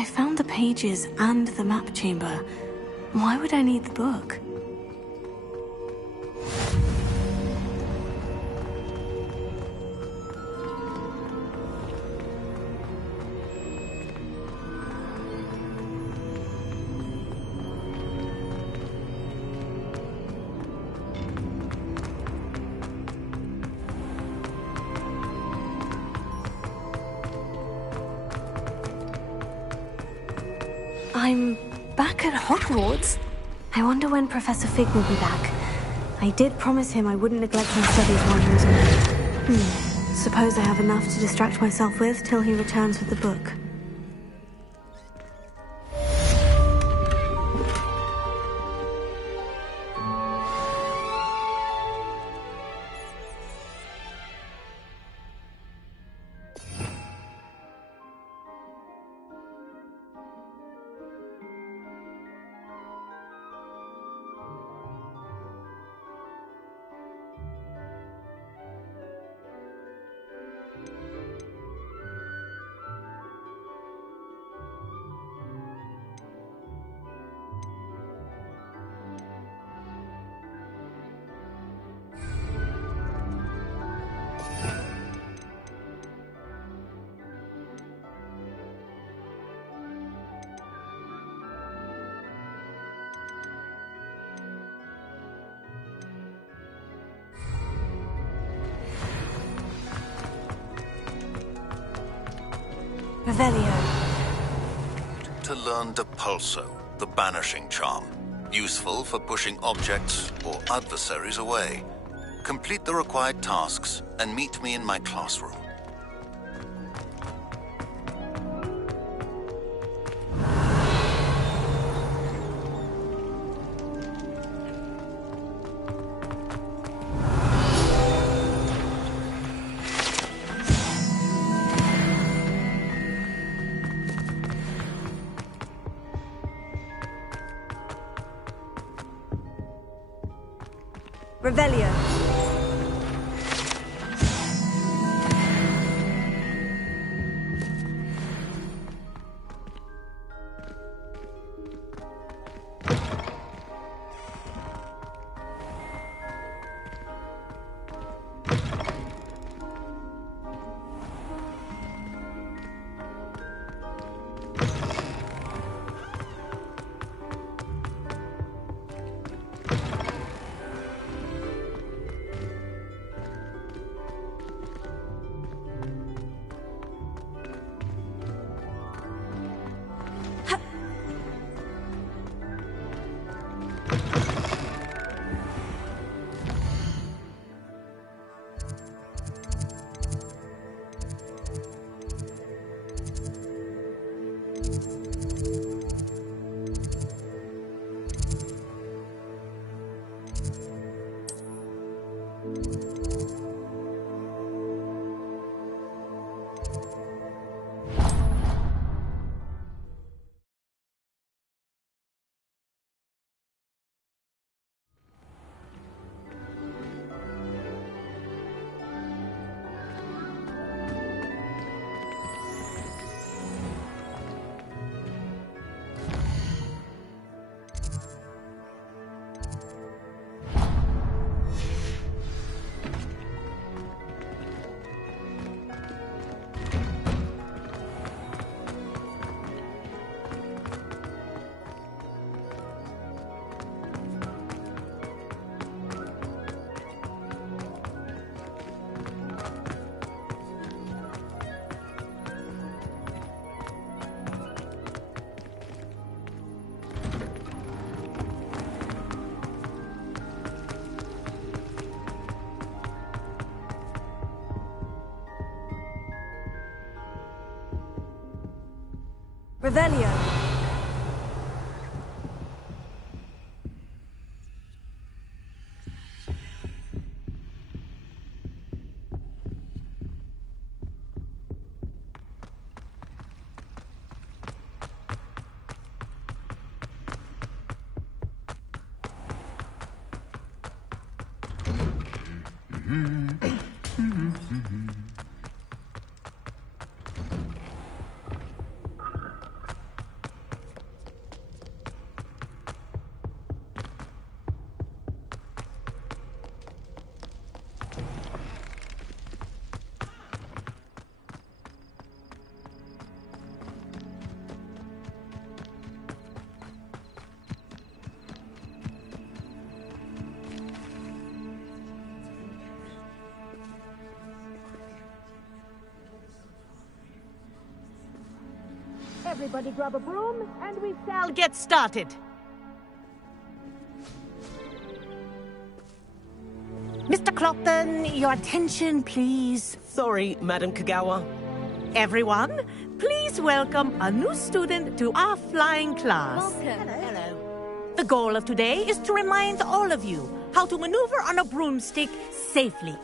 I found the pages and the map chamber. Why would I need the book? I'm back at Hogwarts. I wonder when Professor Fig will be back. I did promise him I wouldn't neglect my studies while he was away. Suppose I have enough to distract myself with till he returns with the book. Revelio. To learn Depulso, the banishing charm. Useful for pushing objects or adversaries away. Complete the required tasks and meet me in my classroom. Revelio. Revelio. Everybody grab a broom, and we shall get started. Mr. Clopton, your attention, please. Sorry, Madam Kagawa. Everyone, please welcome a new student to our flying class. Welcome. Hello. The goal of today is to remind all of you how to maneuver on a broomstick safely,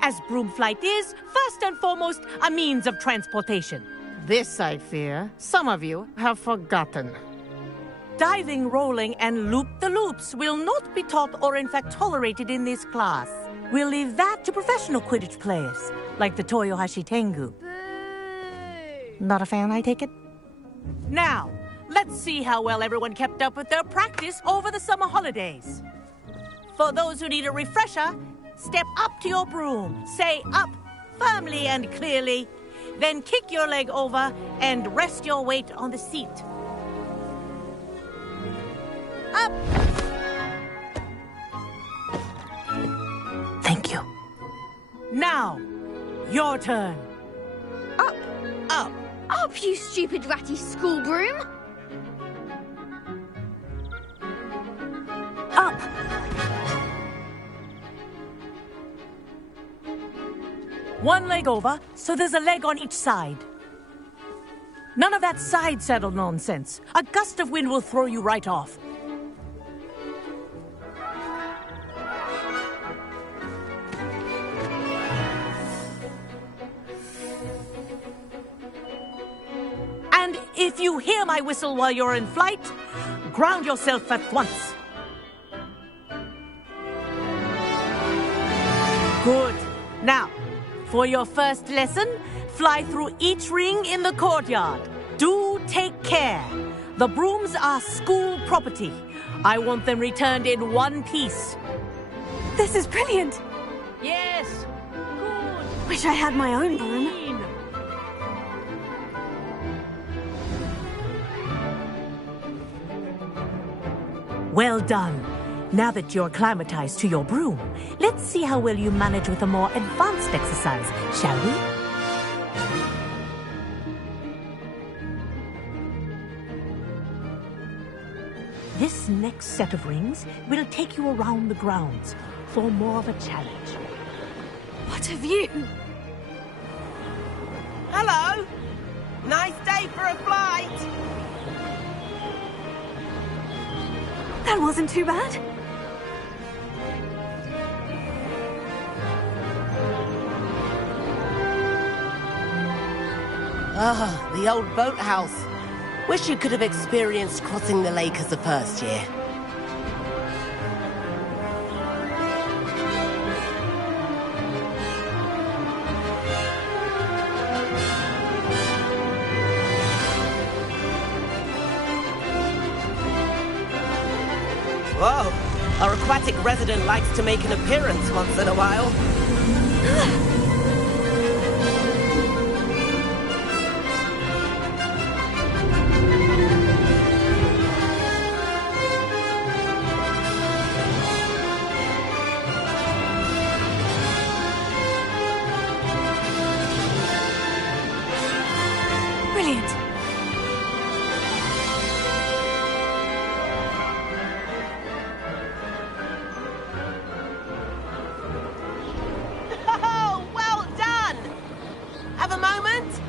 as broom flight is, first and foremost, a means of transportation. This, I fear, some of you have forgotten. Diving, rolling, and loop-the-loops will not be taught or in fact tolerated in this class. We'll leave that to professional Quidditch players, like the Toyohashi Tengu. Not a fan, I take it? Now, let's see how well everyone kept up with their practice over the summer holidays. For those who need a refresher, step up to your broom, say up firmly and clearly, then kick your leg over and rest your weight on the seat. Up! Thank you. Now, your turn. Up! Up! Up, you stupid ratty school broom! Up! One leg over, so there's a leg on each side. None of that side saddle nonsense. A gust of wind will throw you right off. And if you hear my whistle while you're in flight, ground yourself at once. Good. Now, for your first lesson, fly through each ring in the courtyard. Do take care. The brooms are school property. I want them returned in one piece. This is brilliant. Yes. Good. Wish I had my own broom. Clean. Well done. Now that you're acclimatized to your broom, let's see how well you manage with a more advanced exercise, shall we? This next set of rings will take you around the grounds for more of a challenge. What a view! Hello! Nice day for a flight! That wasn't too bad. Ah, the old boathouse. Wish you could have experienced crossing the lake as a first year. Whoa, our aquatic resident likes to make an appearance once in a while. Brilliant. Oh, well done! Have a moment?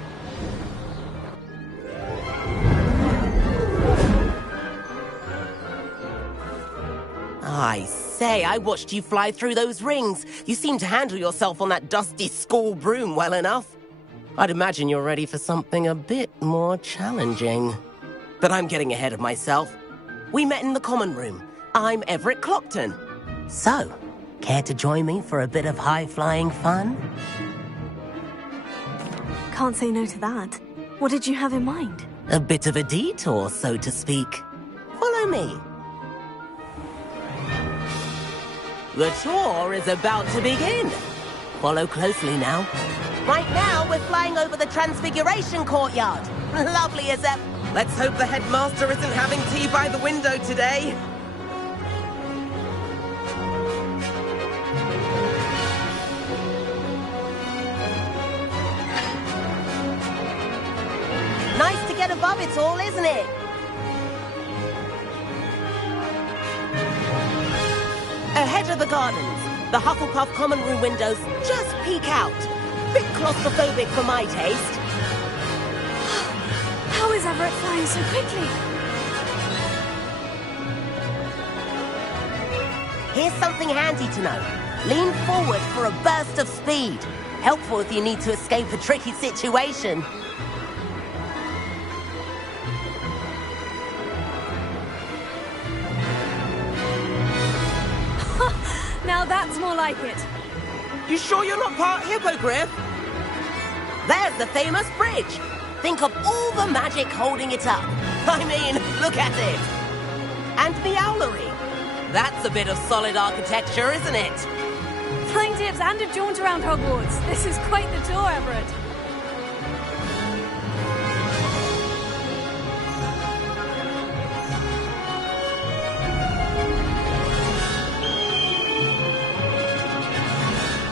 I say, I watched you fly through those rings. You seem to handle yourself on that dusty school broom well enough. I'd imagine you're ready for something a bit more challenging. But I'm getting ahead of myself. We met in the common room. I'm Everett Clopton. So, care to join me for a bit of high-flying fun? Can't say no to that. What did you have in mind? A bit of a detour, so to speak. Follow me. The tour is about to begin. Follow closely now. Right now, we're flying over the Transfiguration Courtyard. Lovely as ever. Let's hope the headmaster isn't having tea by the window today. Nice to get a above it all, isn't it? Ahead of the gardens, the Hufflepuff common room windows just peek out. Bit claustrophobic for my taste. How is Everett flying so quickly? Here's something handy to know. Lean forward for a burst of speed. Helpful if you need to escape a tricky situation. Now that's more like it. You sure you're not part hippogriff? There's the famous bridge. Think of all the magic holding it up. I mean, look at it. And the owlery. That's a bit of solid architecture, isn't it? Flying tips and a jaunt around Hogwarts. This is quite the tour, Everett.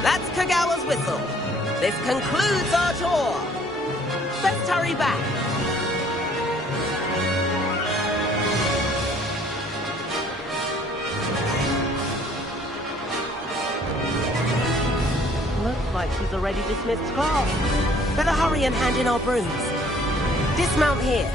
That's Kagawa's whistle. This concludes our tour. Let's hurry back. Looks like she's already dismissed class. Better hurry and hand in our brooms. Dismount here.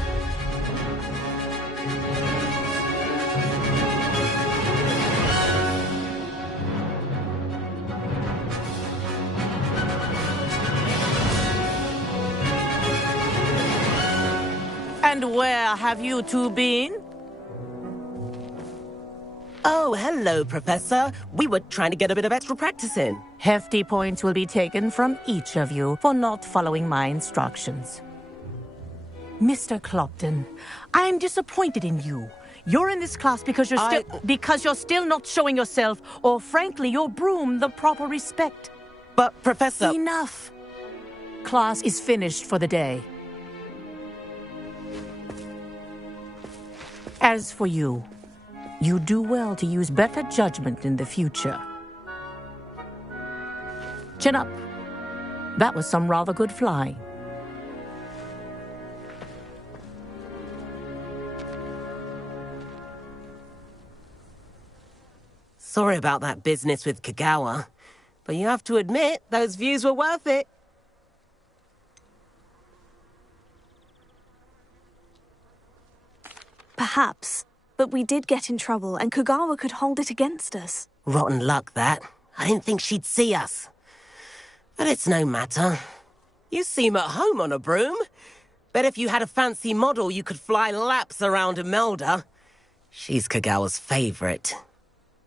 And where have you two been? Oh, hello, Professor. We were trying to get a bit of extra practice in. Hefty points will be taken from each of you for not following my instructions. Mr. Clopton, I'm disappointed in you. You're in this class because you're still not showing yourself, or frankly, your broom the proper respect. But, Professor... Enough. Class is finished for the day. As for you, you do well to use better judgment in the future. Chin up. That was some rather good flying. Sorry about that business with Kagawa, but you have to admit, those views were worth it. Perhaps. But we did get in trouble, and Kagawa could hold it against us. Rotten luck, that. I didn't think she'd see us. But it's no matter. You seem at home on a broom. Bet if you had a fancy model, you could fly laps around Imelda. She's Kagawa's favorite.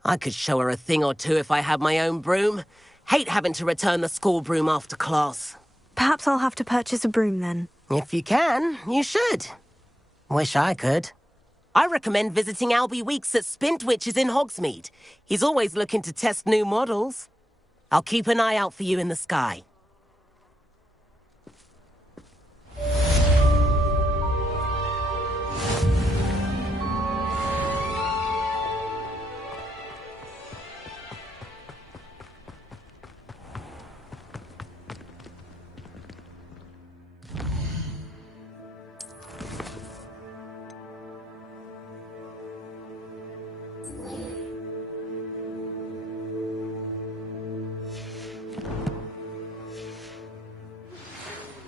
I could show her a thing or two if I had my own broom. Hate having to return the school broom after class. Perhaps I'll have to purchase a broom then. If you can, you should. Wish I could. I recommend visiting Albie Weeks at Spintwitches in Hogsmeade. He's always looking to test new models. I'll keep an eye out for you in the sky.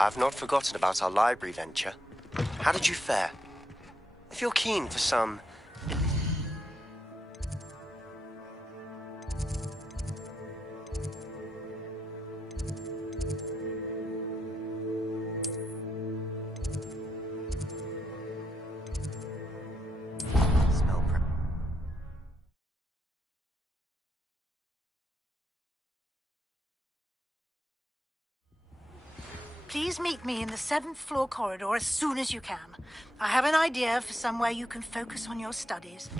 I've not forgotten about our library venture. How did you fare? If you're keen for some... Smell prep. Please meet me in the 7th floor corridor as soon as you can. I have an idea for somewhere you can focus on your studies.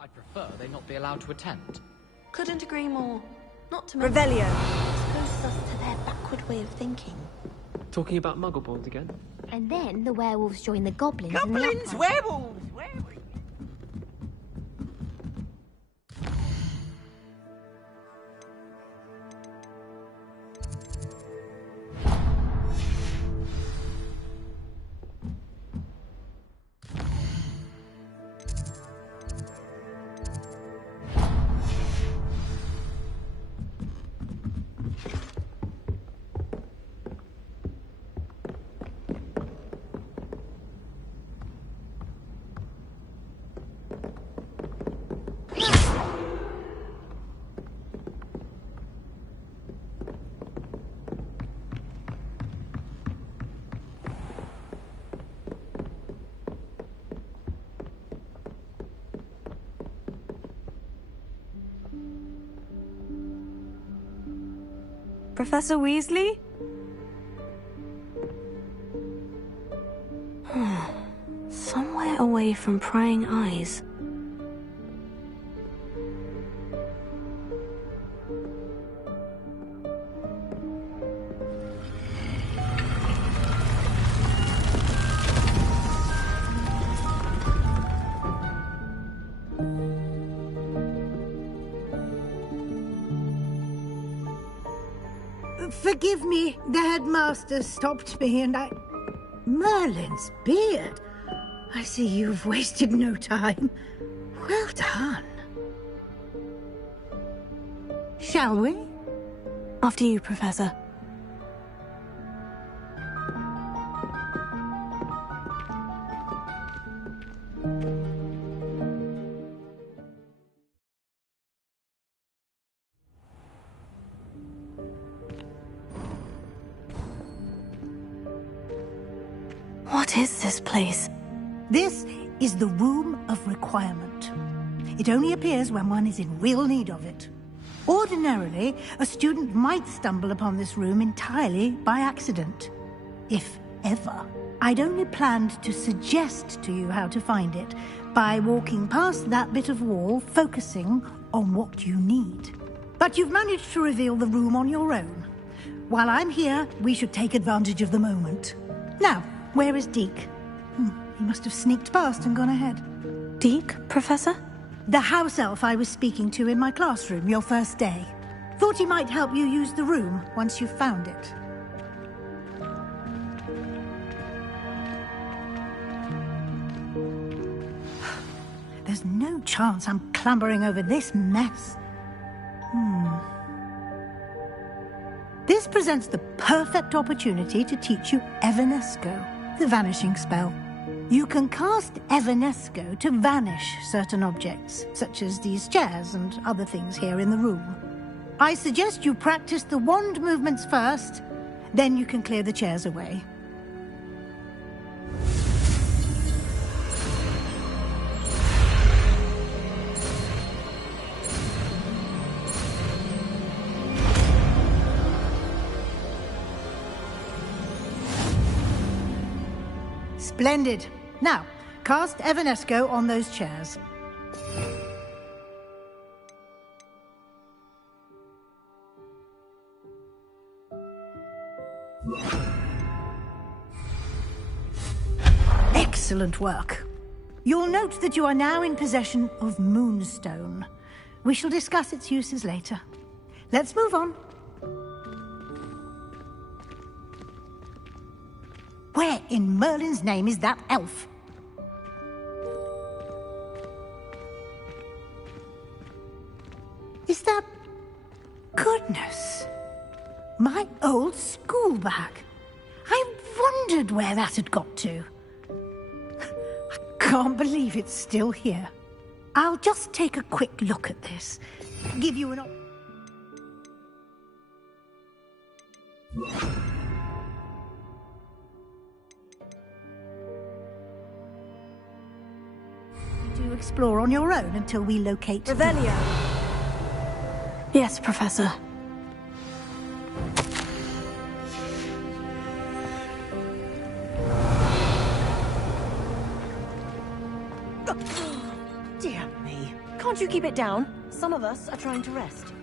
I'd prefer they not be allowed to attend. Couldn't agree more. Not to mention... Revelio. Exposes us to their backward way of thinking. Talking about Muggleborns again? And then the werewolves join the goblins. Goblins, werewolves, werewolves. Professor Weasley? Somewhere away from prying eyes. Forgive me, the headmaster stopped me and I... Merlin's beard. I see you've wasted no time. Well done. Shall we? After you, Professor. What is this place? This is the Room of Requirement. It only appears when one is in real need of it. Ordinarily, a student might stumble upon this room entirely by accident. If ever. I'd only planned to suggest to you how to find it by walking past that bit of wall, focusing on what you need. But you've managed to reveal the room on your own. While I'm here, we should take advantage of the moment. Now, where is Deke? He must have sneaked past and gone ahead. Deke, Professor? The house elf I was speaking to in my classroom your first day. Thought he might help you use the room once you've found it. There's no chance I'm clambering over this mess. This presents the perfect opportunity to teach you Evanesco, the vanishing spell. You can cast Evanesco to vanish certain objects, such as these chairs and other things here in the room. I suggest you practice the wand movements first, then you can clear the chairs away. Splendid. Now, cast Evanesco on those chairs. Excellent work. You'll note that you are now in possession of Moonstone. We shall discuss its uses later. Let's move on. Where in Merlin's name is that elf? Is that... Goodness! My old school bag. I wondered where that had got to. I can't believe it's still here. I'll just take a quick look at this. Give you an... to explore on your own until we locate... Revelio. Yes, Professor. Dear me. Can't you keep it down? Some of us are trying to rest.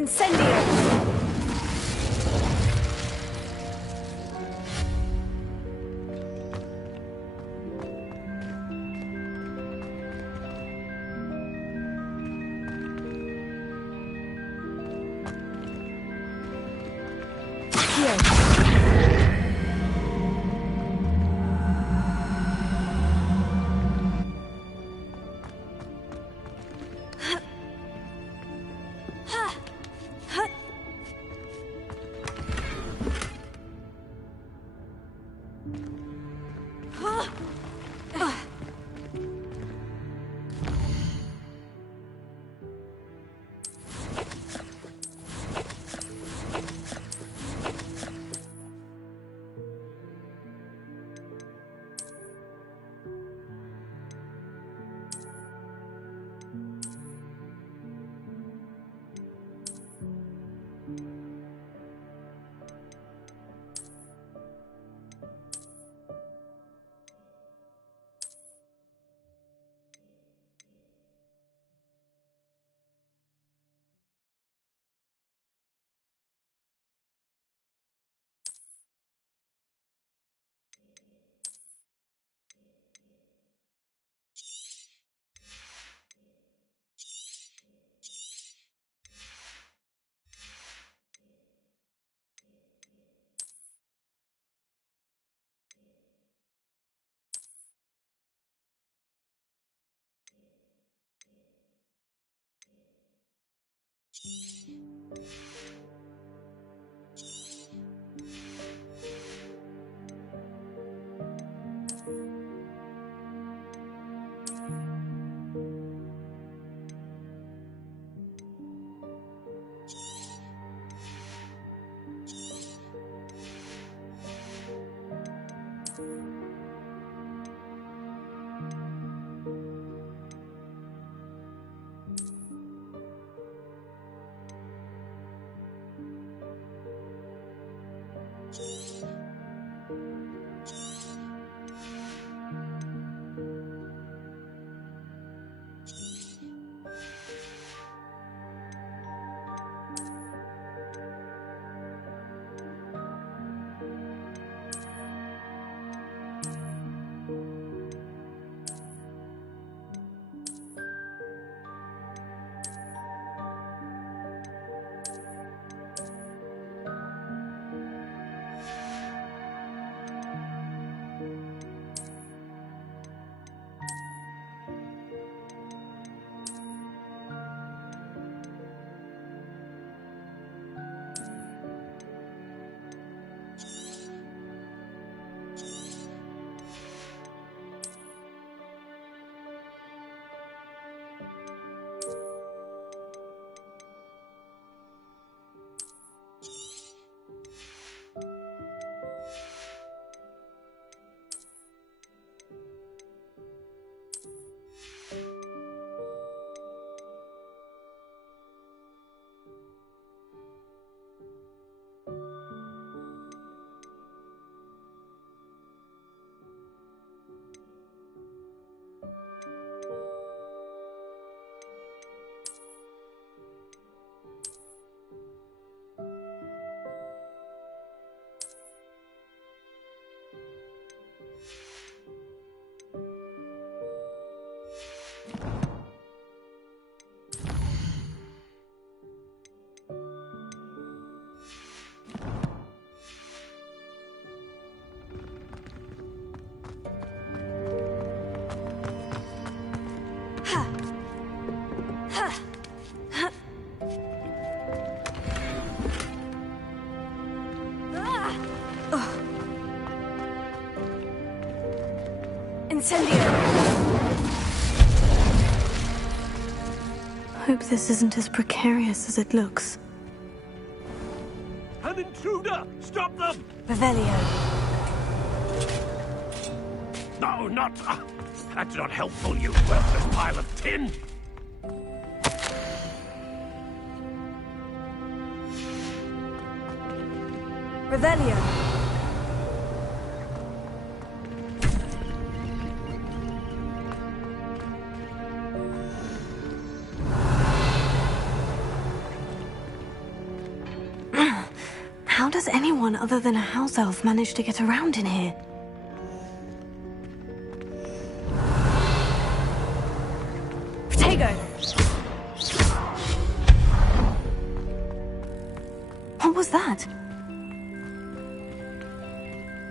Incendio! Incendio! Hope this isn't as precarious as it looks. An intruder! Stop them! Revelio. No, not... that's not helpful, you worthless pile of tin! Revelio. How does anyone other than a house elf manage to get around in here? Protego! What was that?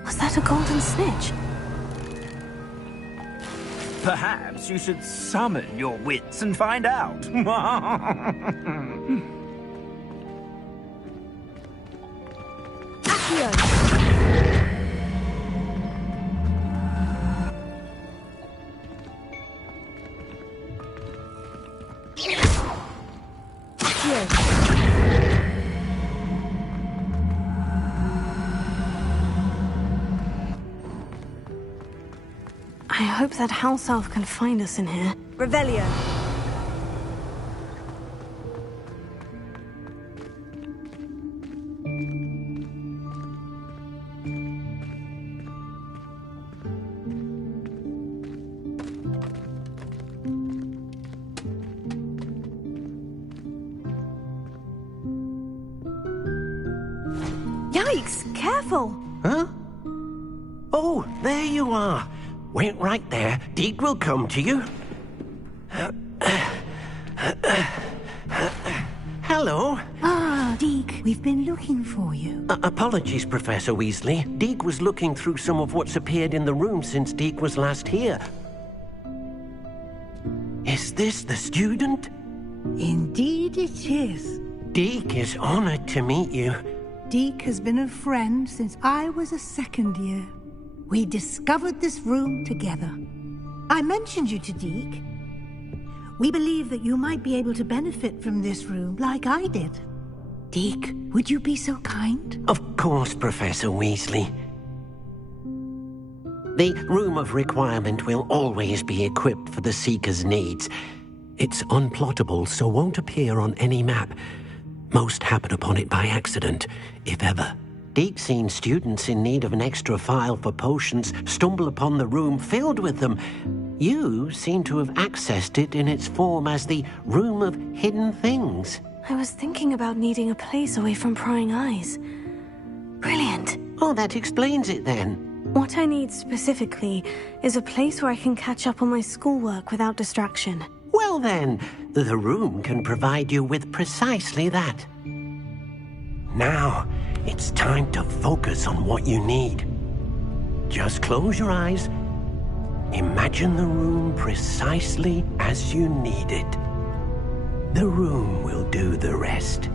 Was that a golden snitch? Perhaps you should summon your wits and find out. I hope that house elf can find us in here. Revelio. Yikes! Careful! Huh? Oh, there you are. Wait right there. Deke will come to you. Hello. Ah, Deke, we've been looking for you. Apologies, Professor Weasley. Deke was looking through some of what's appeared in the room since Deke was last here. Is this the student? Indeed it is. Deke is honored to meet you. Deke has been a friend since I was a second year. We discovered this room together. I mentioned you to Deke. We believe that you might be able to benefit from this room like I did. Deke, would you be so kind? Of course, Professor Weasley. The Room of Requirement will always be equipped for the Seeker's needs. It's unplottable, so won't appear on any map. Most happen upon it by accident, if ever. Deke's seen students in need of an extra file for potions stumble upon the room filled with them. You seem to have accessed it in its form as the Room of Hidden Things. I was thinking about needing a place away from prying eyes. Brilliant. Oh, that explains it then. What I need specifically is a place where I can catch up on my schoolwork without distraction. Well then, the room can provide you with precisely that. Now, it's time to focus on what you need. Just close your eyes. Imagine the room precisely as you need it. The room will do the rest.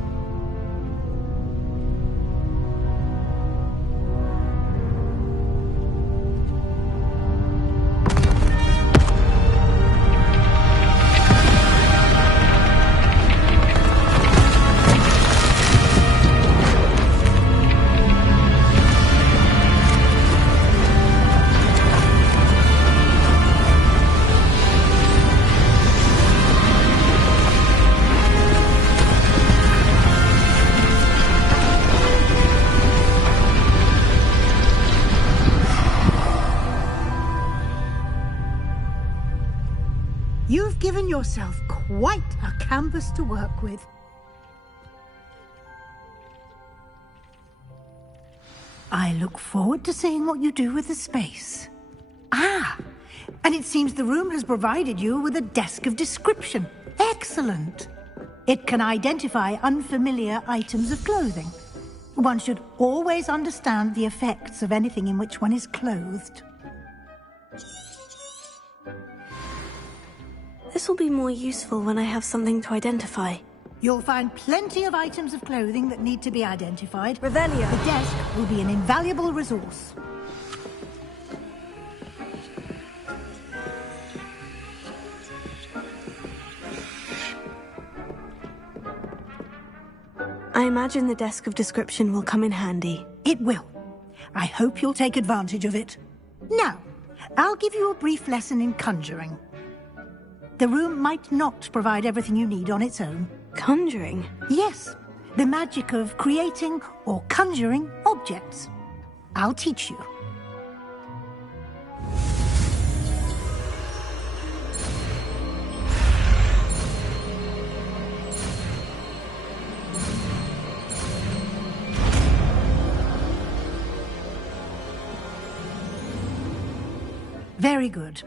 You've given yourself quite a canvas to work with. I look forward to seeing what you do with the space. Ah, and it seems the room has provided you with a desk of description. Excellent. It can identify unfamiliar items of clothing. One should always understand the effects of anything in which one is clothed. This will be more useful when I have something to identify. You'll find plenty of items of clothing that need to be identified. Revelio. The desk will be an invaluable resource. imagine the desk of description will come in handy. It will. I hope you'll take advantage of it. Now, I'll give you a brief lesson in conjuring. The room might not provide everything you need on its own. Conjuring? Yes, the magic of creating or conjuring objects. I'll teach you. Very good.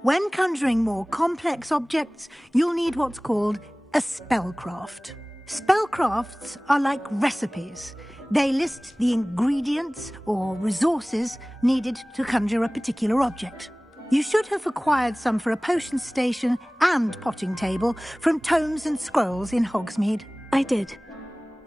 When conjuring more complex objects, you'll need what's called a spellcraft. Spellcrafts are like recipes. They list the ingredients or resources needed to conjure a particular object. You should have acquired some for a potion station and potting table from tomes and scrolls in Hogsmeade. I did.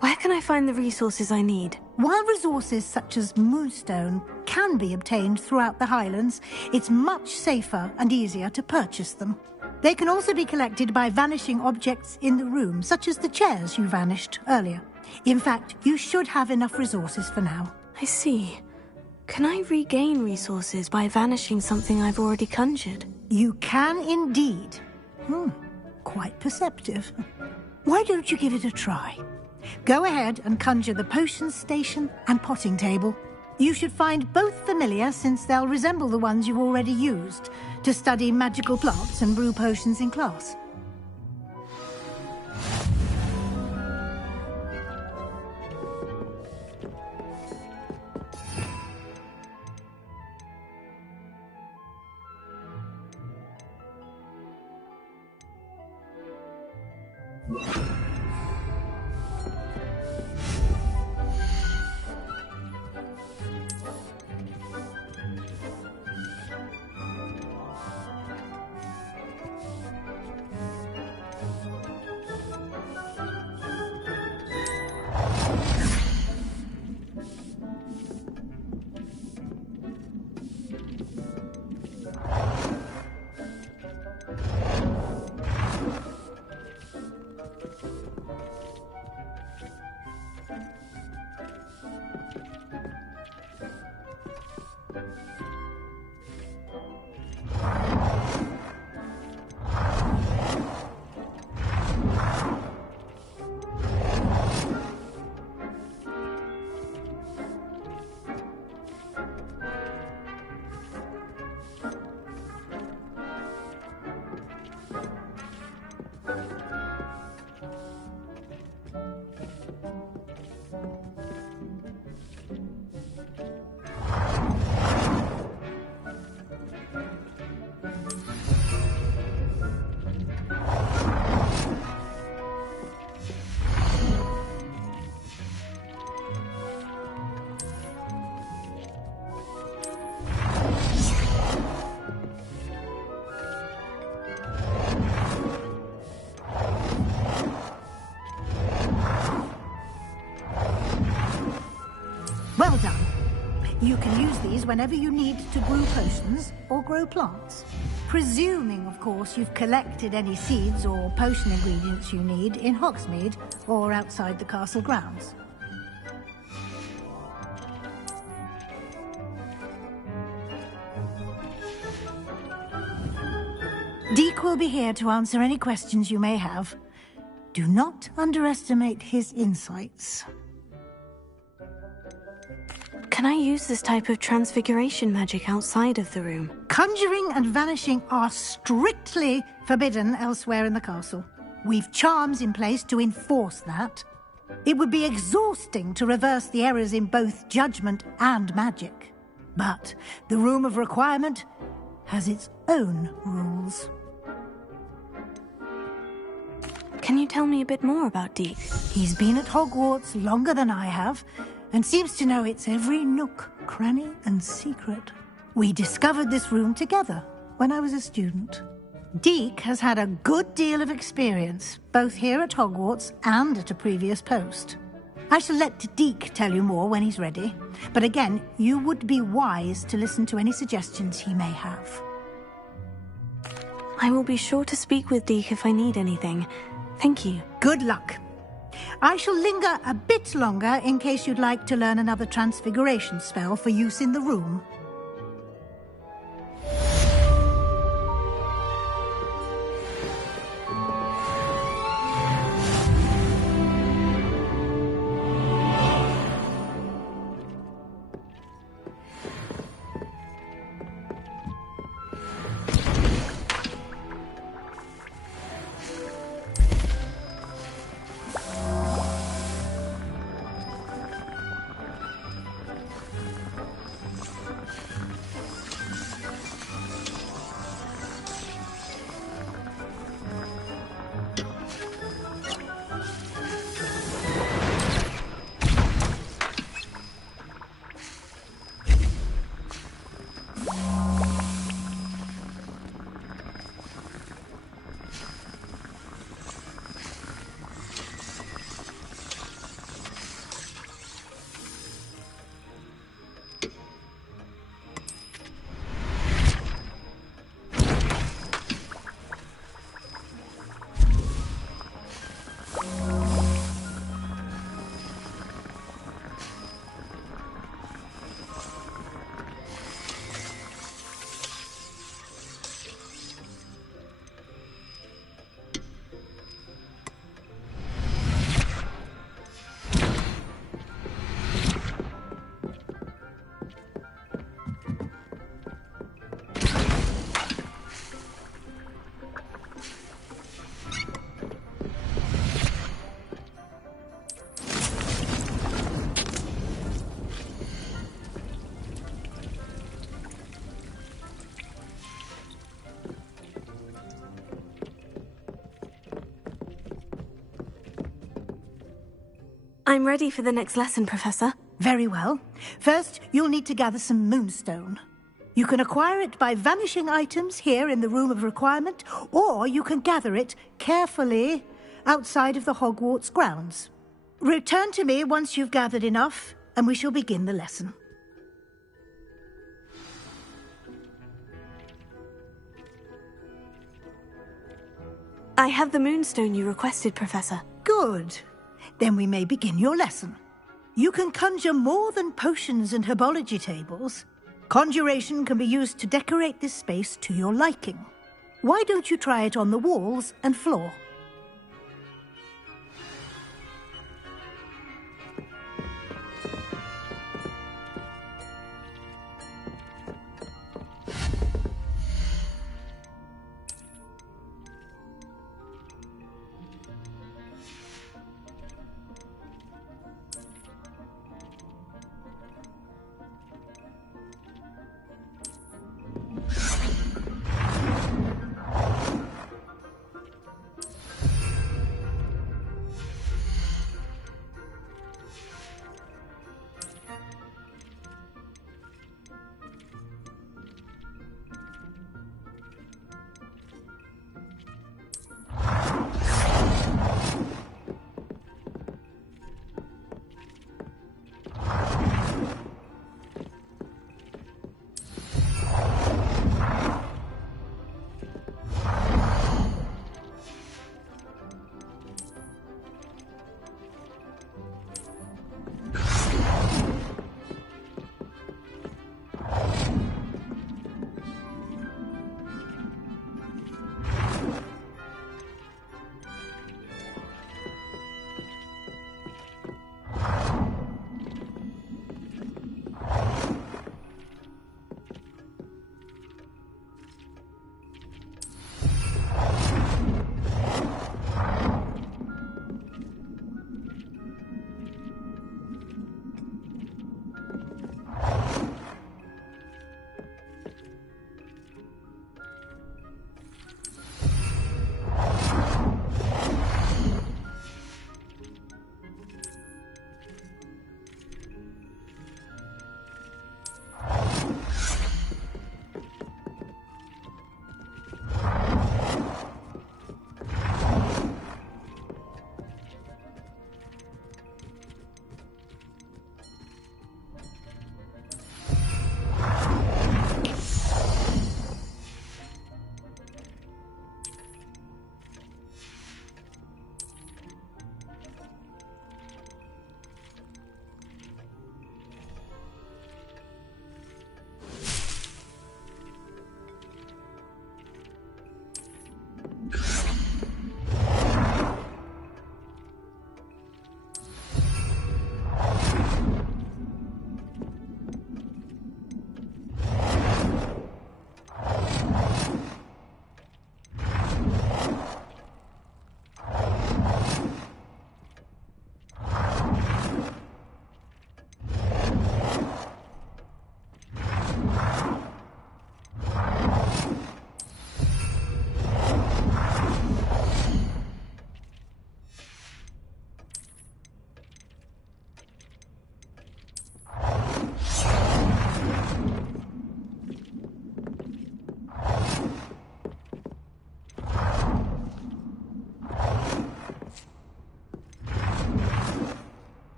Where can I find the resources I need? While resources such as moonstone can be obtained throughout the Highlands, it's much safer and easier to purchase them. They can also be collected by vanishing objects in the room, such as the chairs you vanished earlier. In fact, you should have enough resources for now. I see. Can I regain resources by vanishing something I've already conjured? You can indeed. Quite perceptive. Why don't you give it a try? Go ahead and conjure the potion station and potting table. You should find both familiar, since they'll resemble the ones you've already used to study magical plants and brew potions in class. Well done. You can use these whenever you need to brew potions or grow plants. Presuming, of course, you've collected any seeds or potion ingredients you need in Hogsmeade or outside the castle grounds. Deek will be here to answer any questions you may have. Do not underestimate his insights. Can I use this type of transfiguration magic outside of the room? Conjuring and vanishing are strictly forbidden elsewhere in the castle. We've charms in place to enforce that. It would be exhausting to reverse the errors in both judgment and magic. But the Room of Requirement has its own rules. Can you tell me a bit more about Deek? He's been at Hogwarts longer than I have, and seems to know its every nook, cranny, and secret. We discovered this room together when I was a student. Deek has had a good deal of experience, both here at Hogwarts and at a previous post. I shall let Deek tell you more when he's ready, but again, you would be wise to listen to any suggestions he may have. I will be sure to speak with Deek if I need anything. Thank you. Good luck. I shall linger a bit longer in case you'd like to learn another transfiguration spell for use in the room. I'm ready for the next lesson, Professor. Very well. First, you'll need to gather some moonstone. You can acquire it by vanishing items here in the Room of Requirement, or you can gather it carefully outside of the Hogwarts grounds. Return to me once you've gathered enough, and we shall begin the lesson. I have the moonstone you requested, Professor. Good. Then we may begin your lesson. You can conjure more than potions and herbology tables. Conjuration can be used to decorate this space to your liking. Why don't you try it on the walls and floor?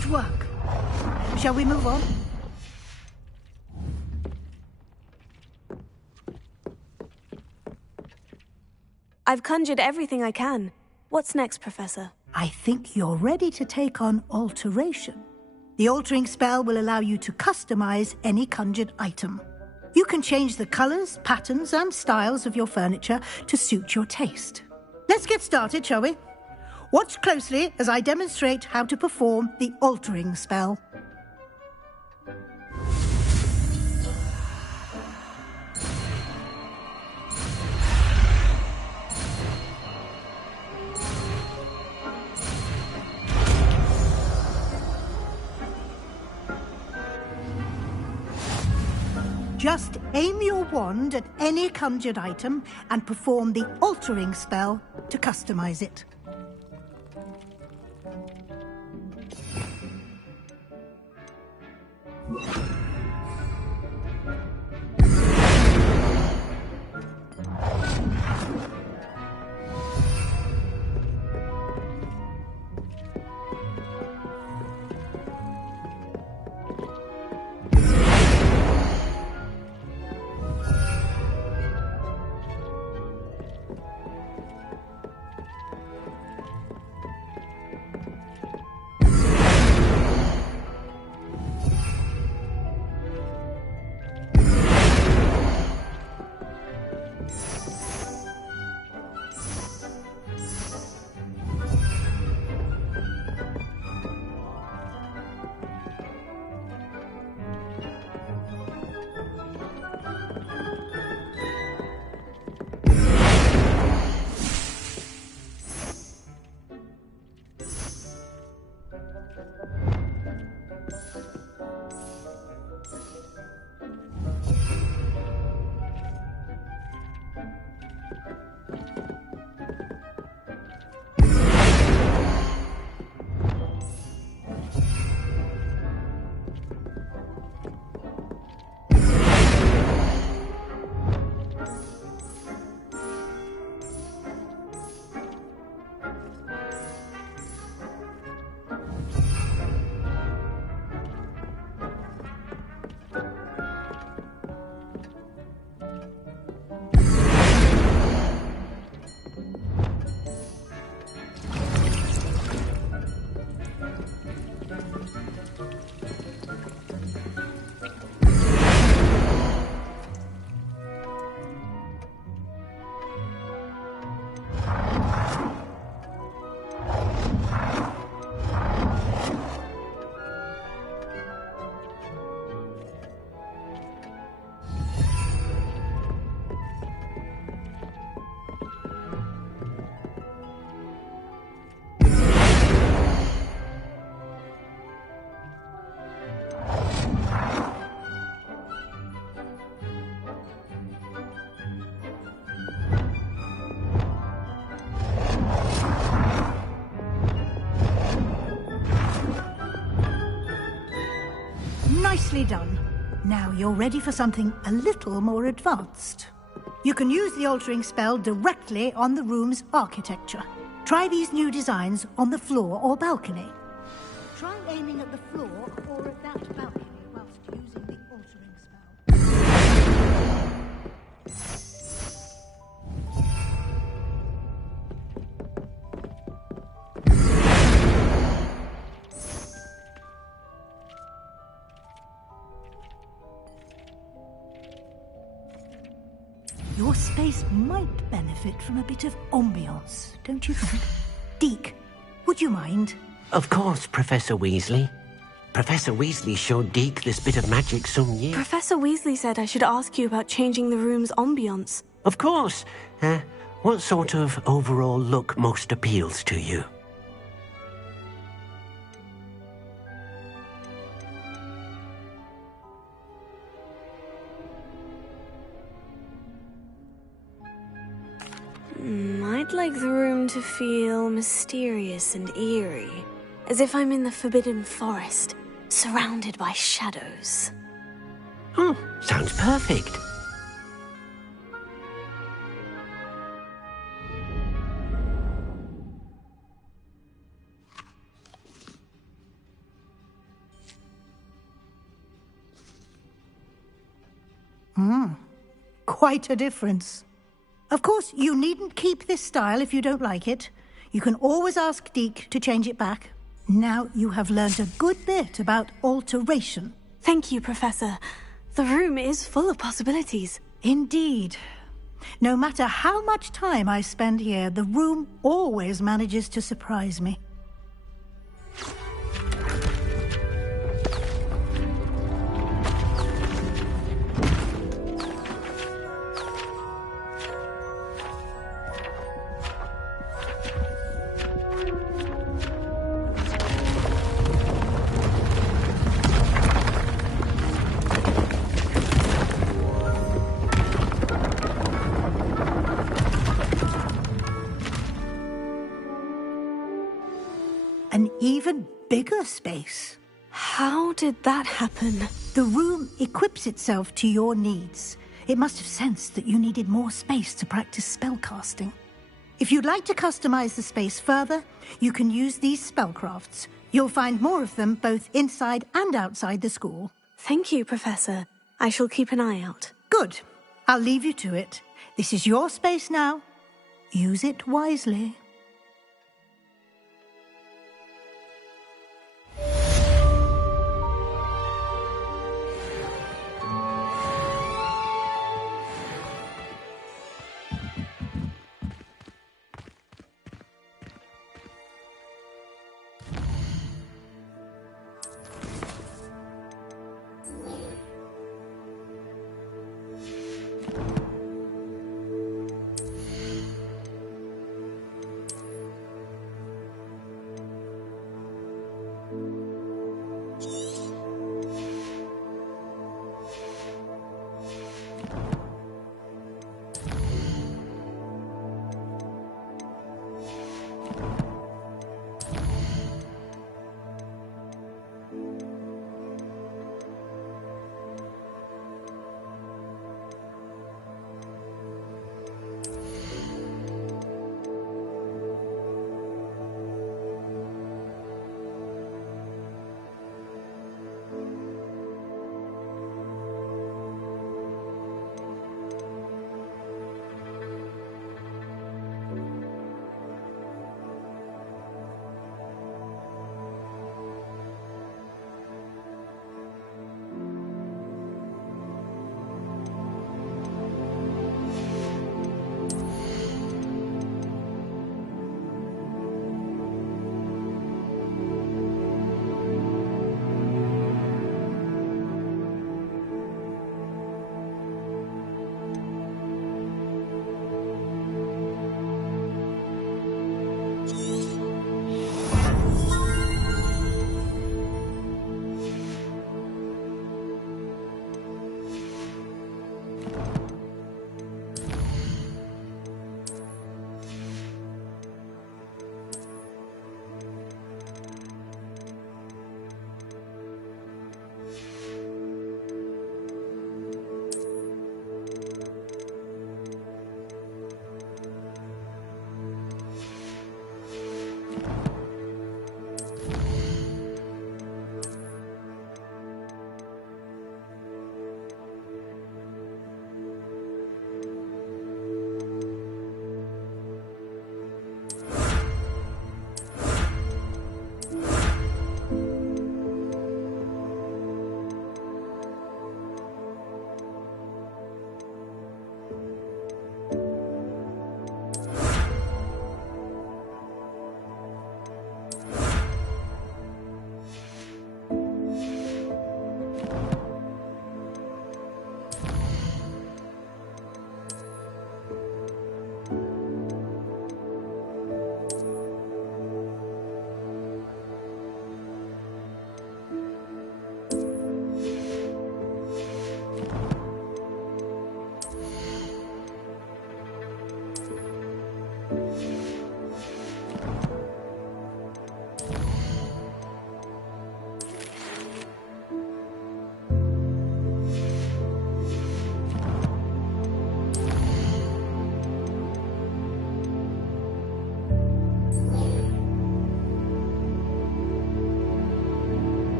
Good work. Shall we move on? I've conjured everything I can. What's next, Professor? I think you're ready to take on alteration. The altering spell will allow you to customize any conjured item. You can change the colors, patterns, and styles of your furniture to suit your taste. Let's get started, shall we? Watch closely as I demonstrate how to perform the altering spell. Just aim your wand at any conjured item and perform the altering spell to customize it. Nicely done. Now you're ready for something a little more advanced. You can use the altering spell directly on the room's architecture. Try these new designs on the floor or balcony. Try aiming at the floor or at that balcony whilst using the altering spell. Your space might benefit from a bit of ambiance, don't you think? Deke, would you mind? Of course, Professor Weasley. Professor Weasley showed Deke this bit of magic some years. Professor Weasley said I should ask you about changing the room's ambience. Of course. What sort of overall look most appeals to you? I'd like the room to feel mysterious and eerie, as if I'm in the Forbidden Forest, surrounded by shadows. Oh, sounds perfect. quite a difference. Of course, you needn't keep this style if you don't like it. You can always ask Deke to change it back. Now you have learned a good bit about alteration. Thank you, Professor. The room is full of possibilities. Indeed. No matter how much time I spend here, the room always manages to surprise me. An even bigger space. How did that happen? The room equips itself to your needs. It must have sensed that you needed more space to practice spellcasting. If you'd like to customize the space further, you can use these spellcrafts. You'll find more of them both inside and outside the school. Thank you, Professor. I shall keep an eye out. Good. I'll leave you to it. This is your space now. Use it wisely.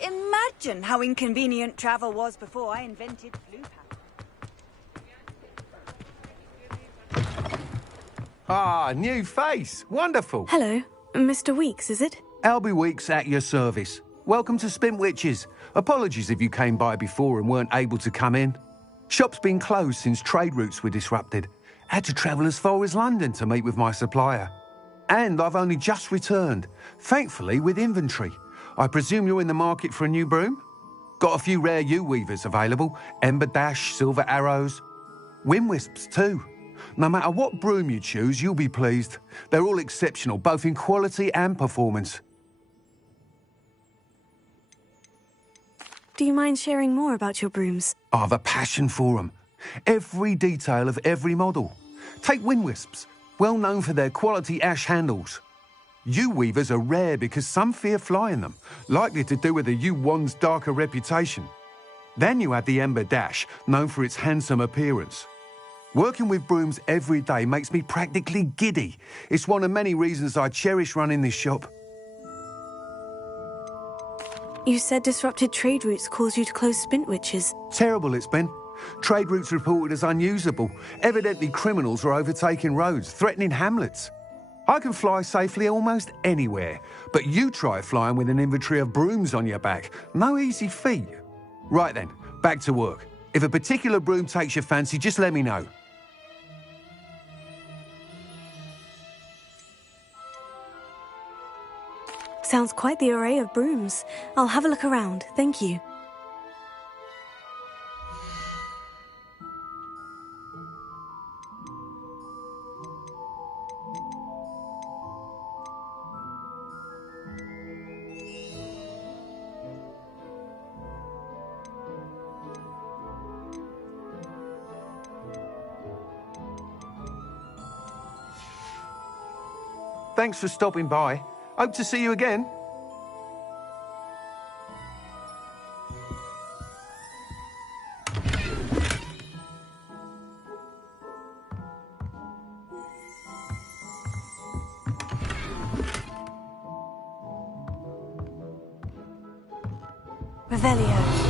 imagine how inconvenient travel was before I invented blue paper. Ah, new face. Wonderful. Hello. Mr. Weeks, is it? Albie Weeks at your service. Welcome to Spintwitches. Apologies if you came by before and weren't able to come in. Shop's been closed since trade routes were disrupted. Had to travel as far as London to meet with my supplier. And I've only just returned, thankfully with inventory. I presume you're in the market for a new broom? Got a few rare U-weavers available. Ember Dash, Silver Arrows. Wind Wisps too. No matter what broom you choose, you'll be pleased. They're all exceptional, both in quality and performance. Do you mind sharing more about your brooms? I have a passion for them. Every detail of every model. Take Wind Wisps, well known for their quality ash handles. U-weavers are rare because some fear flying them, likely to do with the U-wand's darker reputation. Then you add the Ember Dash, known for its handsome appearance. Working with brooms every day makes me practically giddy. It's one of many reasons I cherish running this shop. You said disrupted trade routes caused you to close Spintwitches. Terrible it's been. Trade routes reported as unusable. Evidently criminals are overtaking roads, threatening hamlets. I can fly safely almost anywhere, but you try flying with an inventory of brooms on your back. No easy feat. Right then, back to work. If a particular broom takes your fancy, just let me know. Sounds quite the array of brooms. I'll have a look around, thank you. Thanks for stopping by. Hope to see you again. Revelio.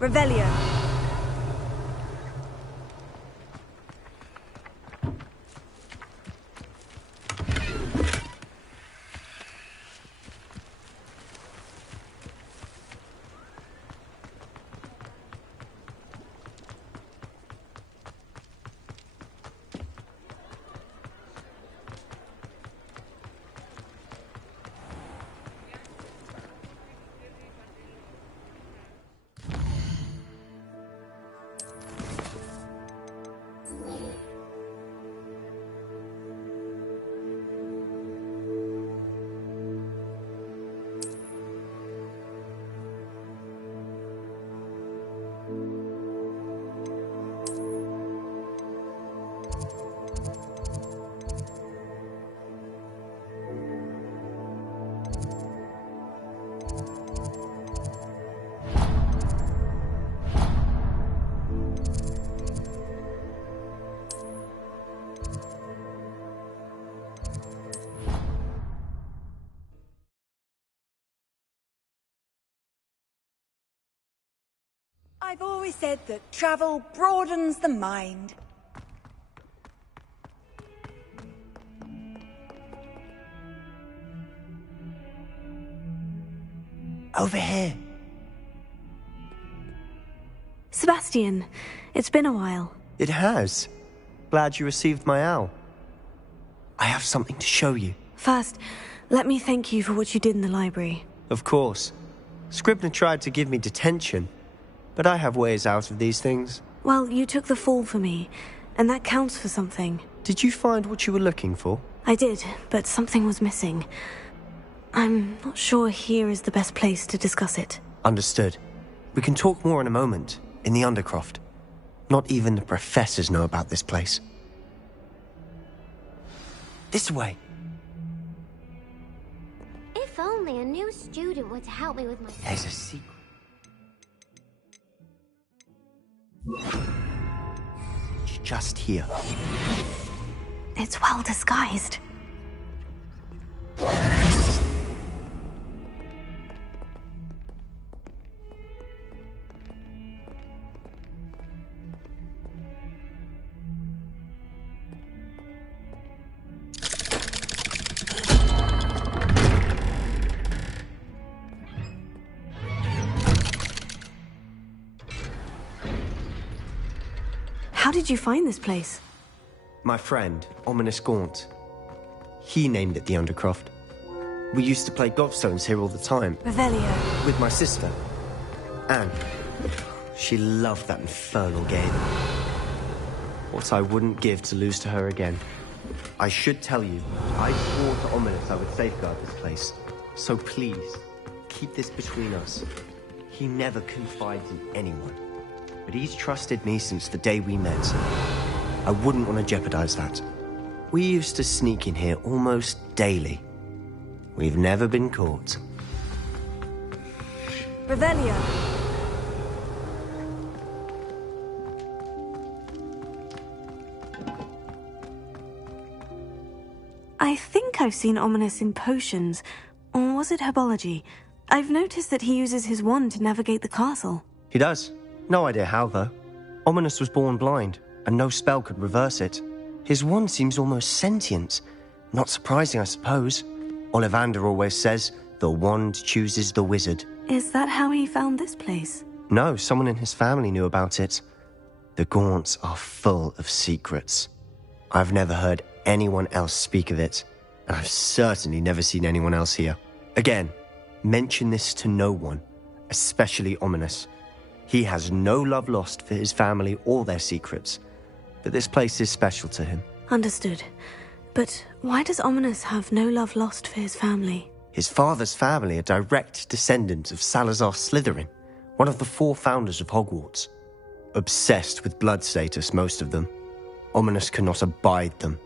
Revelio. I've always said that travel broadens the mind. Over here. Sebastian, it's been a while. It has. Glad you received my owl. I have something to show you. First, let me thank you for what you did in the library. Of course. Scribner tried to give me detention, but I have ways out of these things. Well, you took the fall for me, and that counts for something. Did you find what you were looking for? I did, but something was missing. I'm not sure here is the best place to discuss it. Understood. We can talk more in a moment, in the Undercroft. Not even the professors know about this place. This way. If only a new student were to help me with my... There's a secret. It's just here. It's well disguised. How did you find this place? My friend, Ominous Gaunt. He named it the Undercroft. We used to play gobstones here all the time. Revelio. With my sister, Anne. She loved that infernal game. What I wouldn't give to lose to her again. I should tell you, I swore to Ominous I would safeguard this place. So please, keep this between us. He never confides in anyone. But he's trusted me since the day we met. I wouldn't want to jeopardize that. We used to sneak in here almost daily. We've never been caught. Revelio. I think I've seen Ominous in potions. Or was it herbology? I've noticed that he uses his wand to navigate the castle. He does. No idea how, though. Ominous was born blind, and no spell could reverse it. His wand seems almost sentient. Not surprising, I suppose. Ollivander always says, the wand chooses the wizard. Is that how he found this place? No, someone in his family knew about it. The Gaunts are full of secrets. I've never heard anyone else speak of it, and I've certainly never seen anyone else here. Again, mention this to no one, especially Ominous. He has no love lost for his family or their secrets, but this place is special to him. Understood. But why does Ominous have no love lost for his family? His father's family are direct descendants of Salazar Slytherin, one of the 4 founders of Hogwarts. Obsessed with blood status, most of them. Ominous cannot abide them,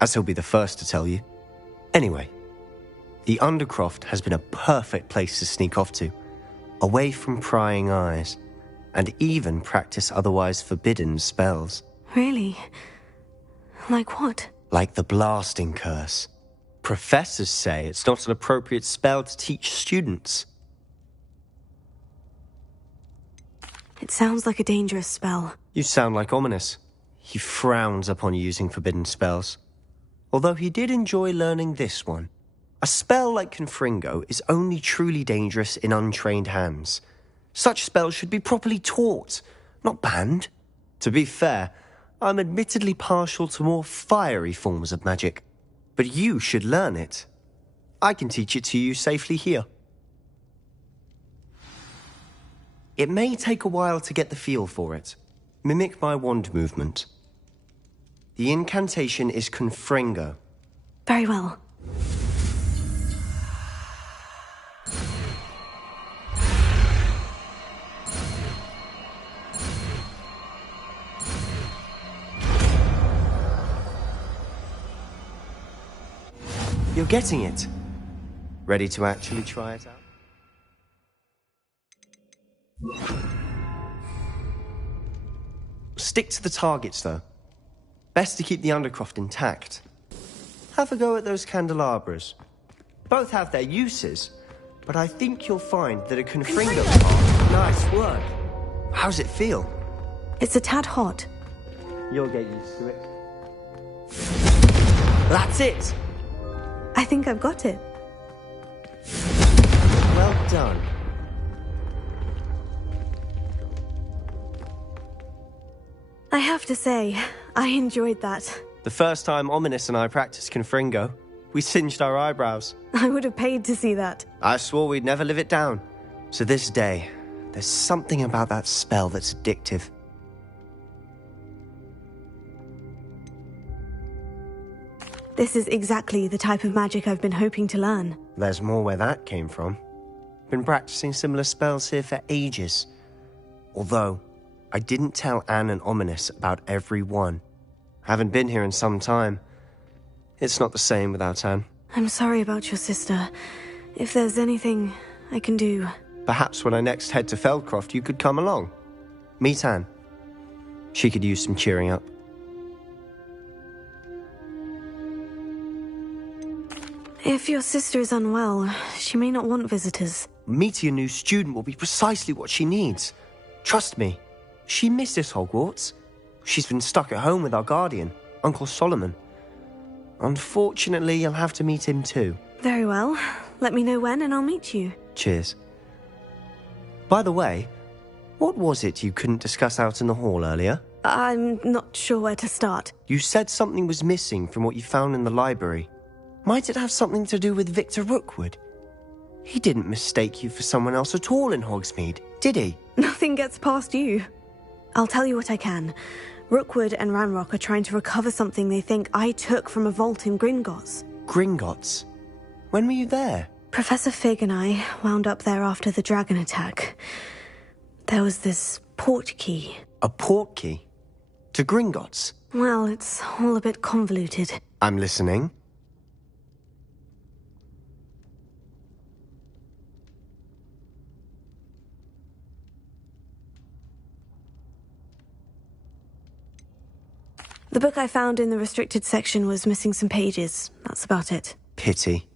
as he'll be the first to tell you. Anyway, the Undercroft has been a perfect place to sneak off to, away from prying eyes, and even practice otherwise forbidden spells. Really? Like what? Like the blasting curse. Professors say it's not an appropriate spell to teach students. It sounds like a dangerous spell. You sound like Ominous. He frowns upon using forbidden spells. Although he did enjoy learning this one. A spell like Confringo is only truly dangerous in untrained hands. Such spells should be properly taught, not banned. To be fair, I'm admittedly partial to more fiery forms of magic. But you should learn it. I can teach it to you safely here. It may take a while to get the feel for it. Mimic my wand movement. The incantation is Confringo. Very well. You're getting it. Ready to actually try it out? Stick to the targets, though. Best to keep the Undercroft intact. Have a go at those candelabras. Both have their uses, but I think you'll find that a Confringo part... Nice work. How's it feel? It's a tad hot. You'll get used to it. That's it! I think I've got it. Well done. I have to say, I enjoyed that. The first time Ominous and I practiced Confringo, we singed our eyebrows. I would have paid to see that. I swore we'd never live it down. To this day, there's something about that spell that's addictive. This is exactly the type of magic I've been hoping to learn. There's more where that came from. Been practicing similar spells here for ages. Although, I didn't tell Anne and Ominous about every one. Haven't been here in some time. It's not the same without Anne. I'm sorry about your sister. If there's anything I can do... Perhaps when I next head to Feldcroft, you could come along. Meet Anne. She could use some cheering up. If your sister is unwell, she may not want visitors. Meeting a new student will be precisely what she needs. Trust me, she misses Hogwarts. She's been stuck at home with our guardian, Uncle Solomon. Unfortunately, you'll have to meet him too. Very well. Let me know when and I'll meet you. Cheers. By the way, what was it you couldn't discuss out in the hall earlier? I'm not sure where to start. You said something was missing from what you found in the library. Might it have something to do with Victor Rookwood? He didn't mistake you for someone else at all in Hogsmeade, did he? Nothing gets past you. I'll tell you what I can. Rookwood and Ranrock are trying to recover something they think I took from a vault in Gringotts. Gringotts? When were you there? Professor Fig and I wound up there after the dragon attack. There was this portkey. A portkey? To Gringotts? Well, it's all a bit convoluted. I'm listening. The book I found in the restricted section was missing some pages. That's about it. Pity.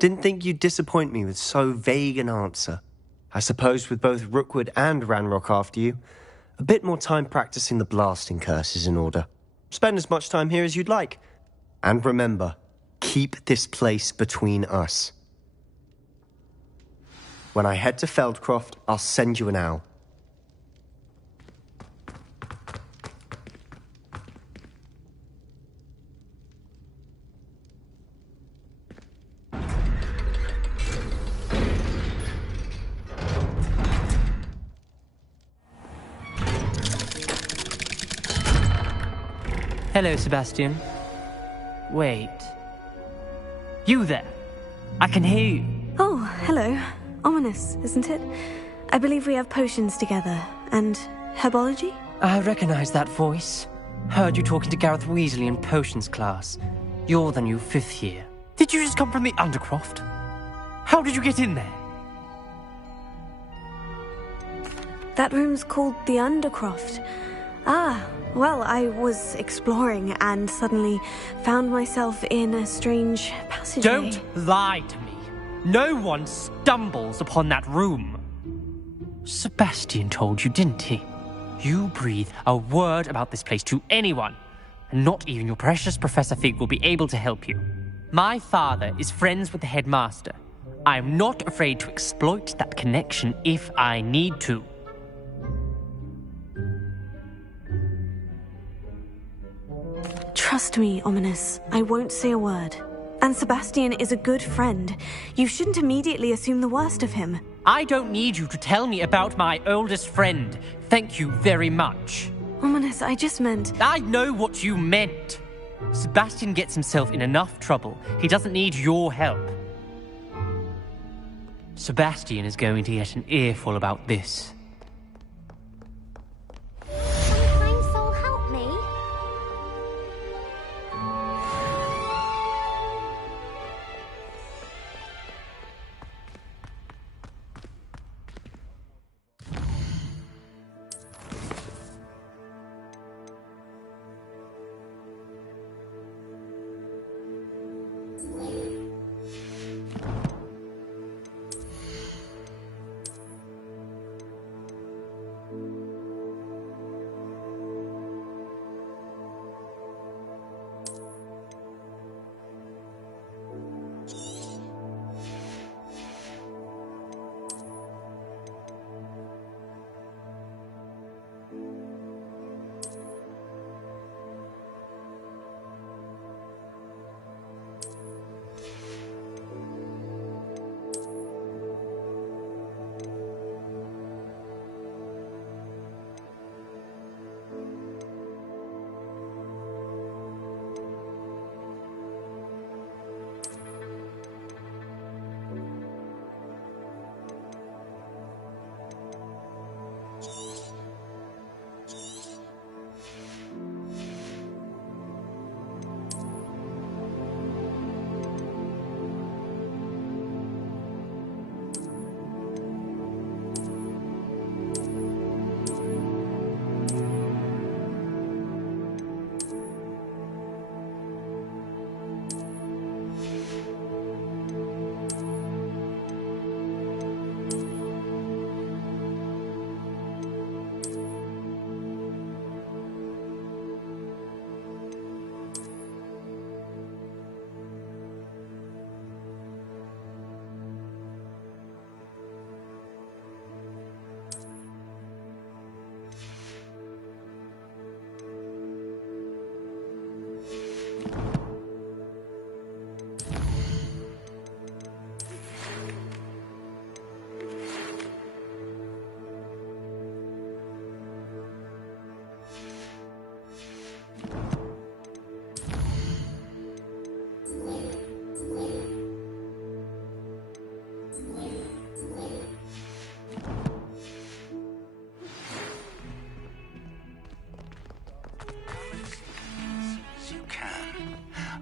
Didn't think you'd disappoint me with so vague an answer. I suppose with both Rookwood and Ranrock after you, a bit more time practicing the blasting curse is in order. Spend as much time here as you'd like. And remember, keep this place between us. When I head to Feldcroft, I'll send you an owl. Hello, Sebastian. Wait. You there? I can hear you. Oh, hello. Ominous, isn't it? I believe we have potions together. And herbology? I recognize that voice. Heard you talking to Gareth Weasley in potions class. You're the new 5th year. Did you just come from the Undercroft? How did you get in there? That room's called the Undercroft. Ah, well, I was exploring and suddenly found myself in a strange passageway. Don't lie to me. No one stumbles upon that room. Sebastian told you, didn't he? You breathe a word about this place to anyone, and not even your precious Professor Fig will be able to help you. My father is friends with the headmaster. I am not afraid to exploit that connection if I need to. Trust me, Ominous. I won't say a word. And Sebastian is a good friend. You shouldn't immediately assume the worst of him. I don't need you to tell me about my oldest friend. Thank you very much. Ominous, I just meant... I know what you meant. Sebastian gets himself in enough trouble. He doesn't need your help. Sebastian is going to get an earful about this. Kind soul, help me.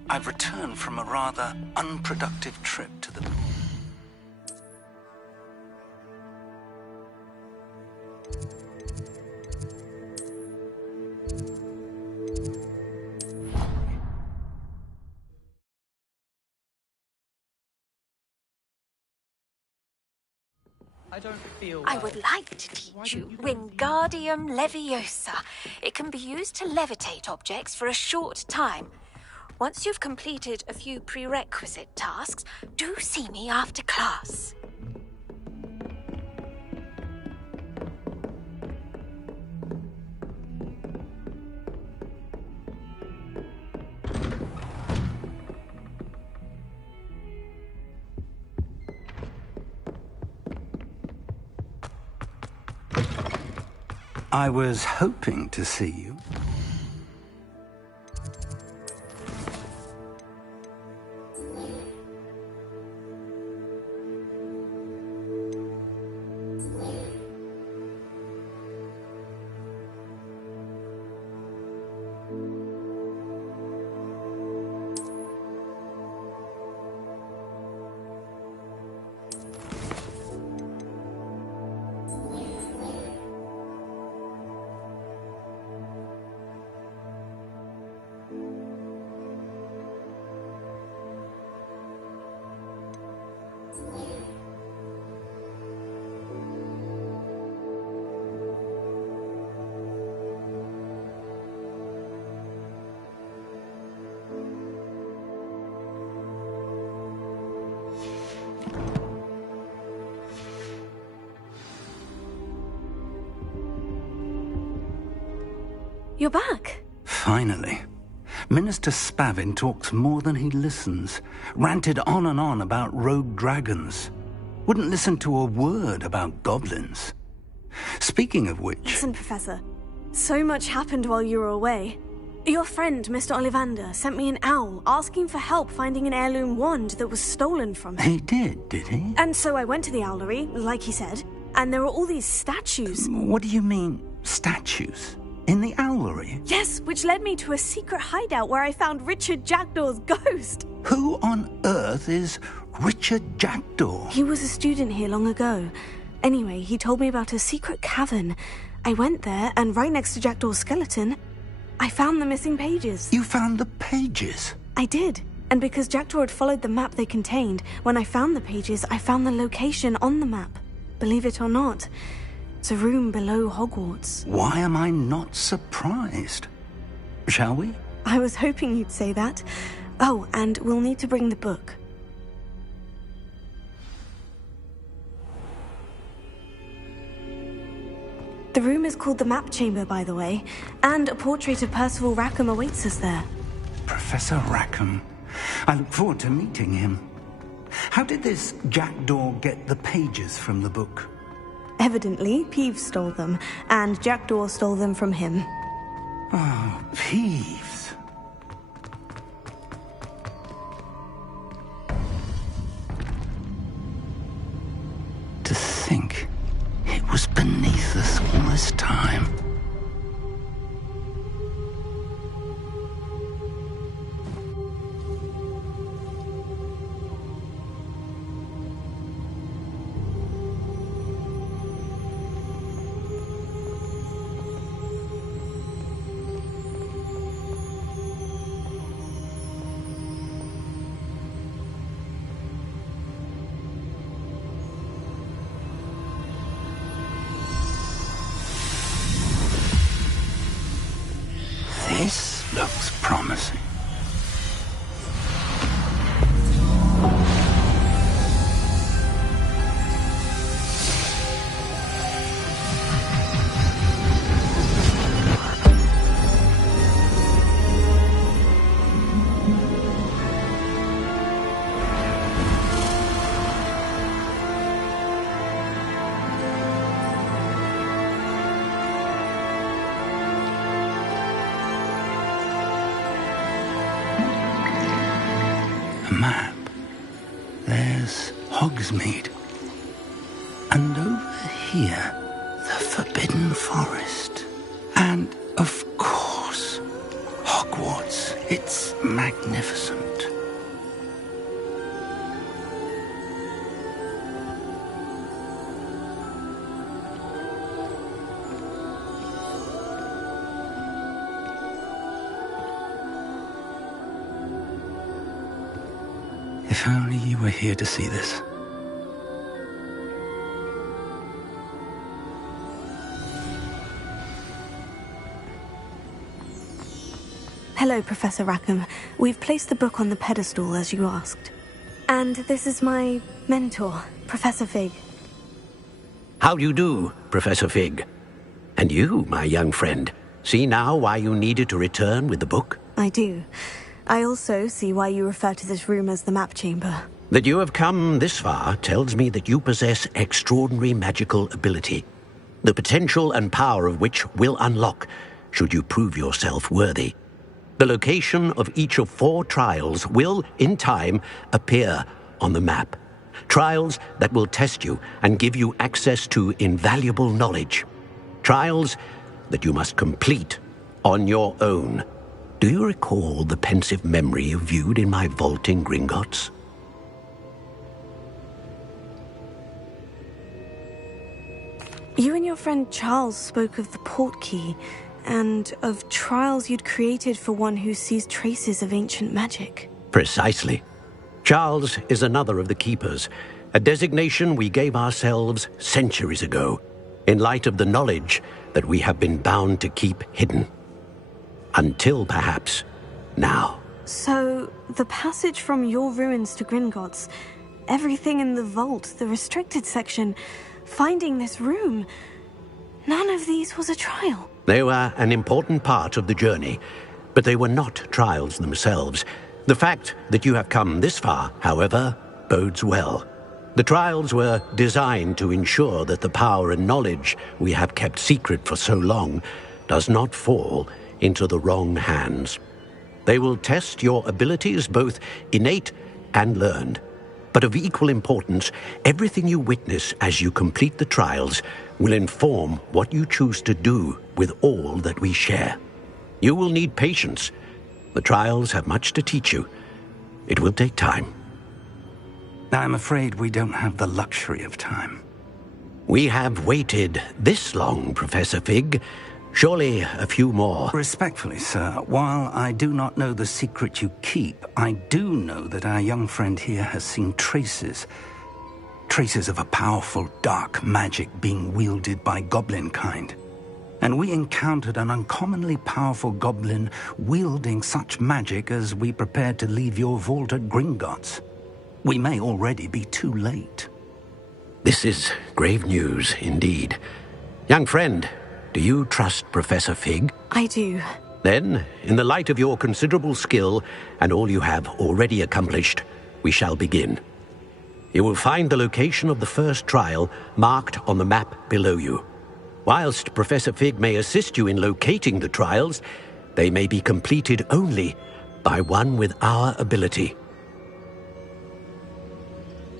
I've returned from a rather unproductive trip to the... I would like to teach you Wingardium Leviosa. It can be used to levitate objects for a short time. Once you've completed a few prerequisite tasks, do see me after class. I was hoping to see you. You're back. Finally. Minister Spavin talks more than he listens. Ranted on and on about rogue dragons. Wouldn't listen to a word about goblins. Speaking of which... Listen, Professor. So much happened while you were away. Your friend, Mr. Ollivander, sent me an owl asking for help finding an heirloom wand that was stolen from him. He did he? And so I went to the owlery, like he said, and there were all these statues. What do you mean, statues? In the owlery? Yes, which led me to a secret hideout where I found Richard Jackdaw's ghost. Who on earth is Richard Jackdaw? He was a student here long ago. Anyway, he told me about a secret cavern. I went there, and right next to Jackdaw's skeleton, I found the missing pages. You found the pages? I did. And because Jackdaw had followed the map they contained, when I found the pages, I found the location on the map. Believe it or not, it's a room below Hogwarts. Why am I not surprised? Shall we? I was hoping you'd say that. Oh, and we'll need to bring the book. The room is called the Map Chamber, by the way, and a portrait of Percival Rackham awaits us there. Professor Rackham. I look forward to meeting him. How did this Jackdaw get the pages from the book? Evidently, Peeves stole them, and Jackdaw stole them from him. Oh, Peeves. To think it was beneath us all this time. This looks promising. Map. There's Hogsmeade. And over here, the Forbidden Forest. And, of course, Hogwarts. It's magnificent. If only you were here to see this. Hello, Professor Rackham. We've placed the book on the pedestal as you asked. And this is my mentor, Professor Fig. How do you do, Professor Fig? And you, my young friend, see now why you needed to return with the book? I do. I also see why you refer to this room as the map chamber. That you have come this far tells me that you possess extraordinary magical ability, the potential and power of which will unlock should you prove yourself worthy. The location of each of 4 trials will, in time, appear on the map. Trials that will test you and give you access to invaluable knowledge. Trials that you must complete on your own. Do you recall the pensive memory you viewed in my vault in Gringotts? You and your friend Charles spoke of the port key, and of trials you'd created for one who sees traces of ancient magic. Precisely. Charles is another of the Keepers, a designation we gave ourselves centuries ago, in light of the knowledge that we have been bound to keep hidden. Until, perhaps, now. So, the passage from your ruins to Gringotts, everything in the vault, the restricted section, finding this room, none of these was a trial. They were an important part of the journey, but they were not trials themselves. The fact that you have come this far, however, bodes well. The trials were designed to ensure that the power and knowledge we have kept secret for so long does not fall into the wrong hands. They will test your abilities, both innate and learned. But of equal importance, everything you witness as you complete the trials will inform what you choose to do with all that we share. You will need patience. The trials have much to teach you. It will take time. I'm afraid we don't have the luxury of time. We have waited this long, Professor Fig. Surely a few more. Respectfully, sir, while I do not know the secret you keep, I do know that our young friend here has seen traces of a powerful dark magic being wielded by goblin kind. And we encountered an uncommonly powerful goblin wielding such magic as we prepared to leave your vault at Gringotts. We may already be too late. This is grave news indeed. Young friend, do you trust Professor Fig? I do. Then, in the light of your considerable skill and all you have already accomplished, we shall begin. You will find the location of the first trial marked on the map below you. Whilst Professor Fig may assist you in locating the trials, they may be completed only by one with our ability.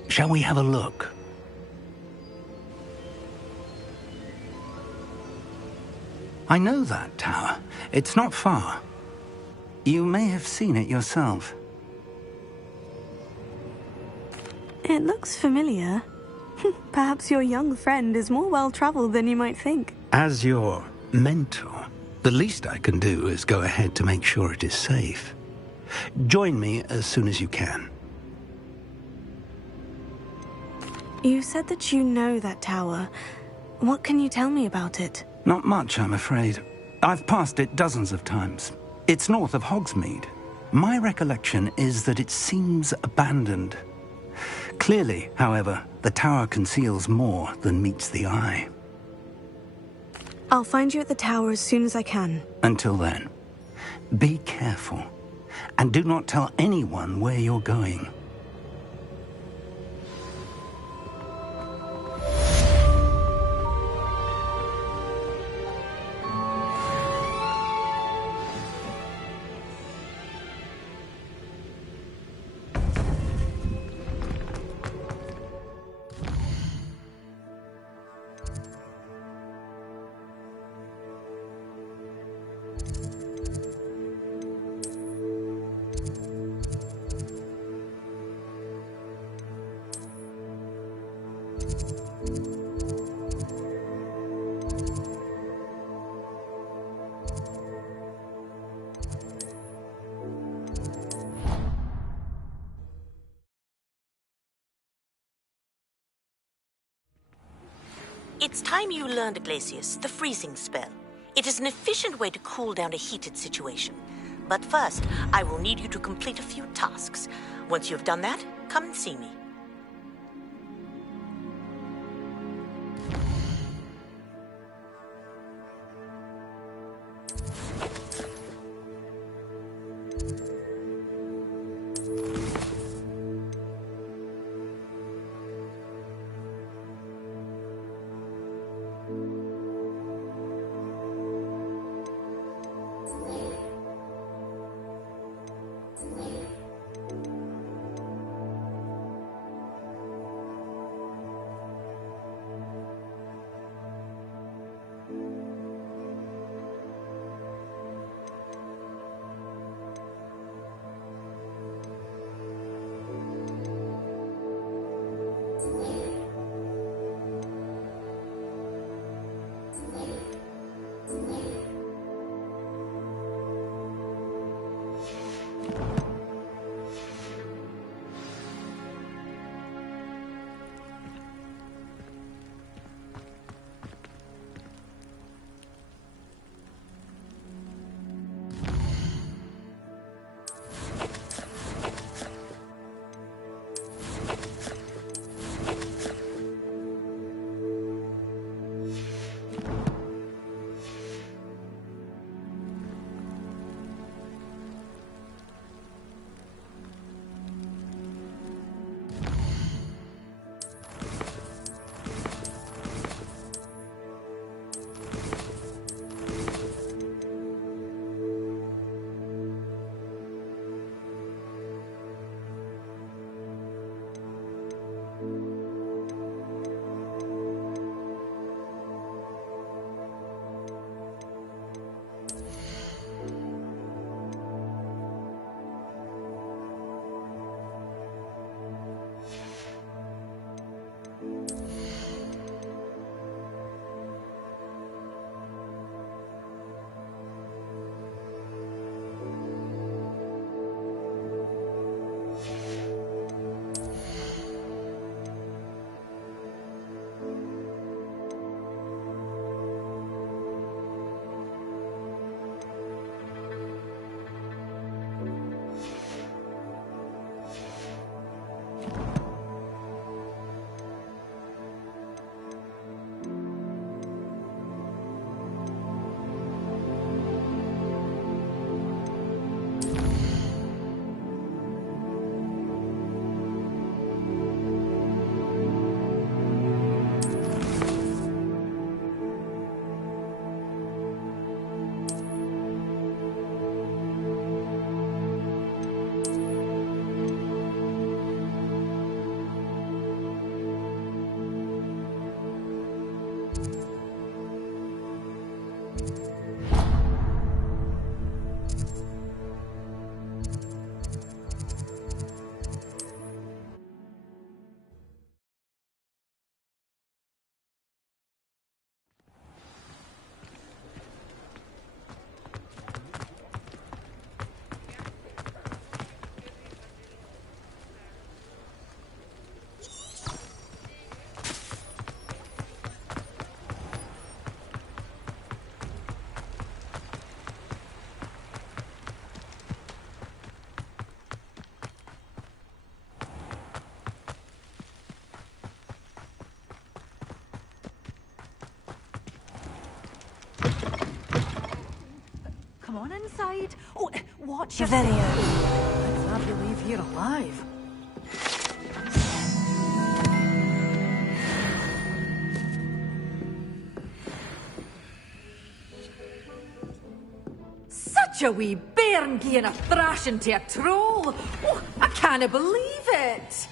Shall we have a look? I know that tower. It's not far. You may have seen it yourself. It looks familiar. Perhaps your young friend is more well-traveled than you might think. As your mentor, the least I can do is go ahead to make sure it is safe. Join me as soon as you can. You said that you know that tower. What can you tell me about it? Not much, I'm afraid. I've passed it dozens of times. It's north of Hogsmeade. My recollection is that it seems abandoned. Clearly, however, the tower conceals more than meets the eye. I'll find you at the tower as soon as I can. Until then, be careful, and do not tell anyone where you're going. It's time you learned, Glacius, the freezing spell. It is an efficient way to cool down a heated situation. But first, I will need you to complete a few tasks. Once you have done that, come and see me. Come on inside. Oh, watch your video. Let's have you leave here alive. Such a wee bairn gieing a thrashing to a troll. Oh, I can't believe it.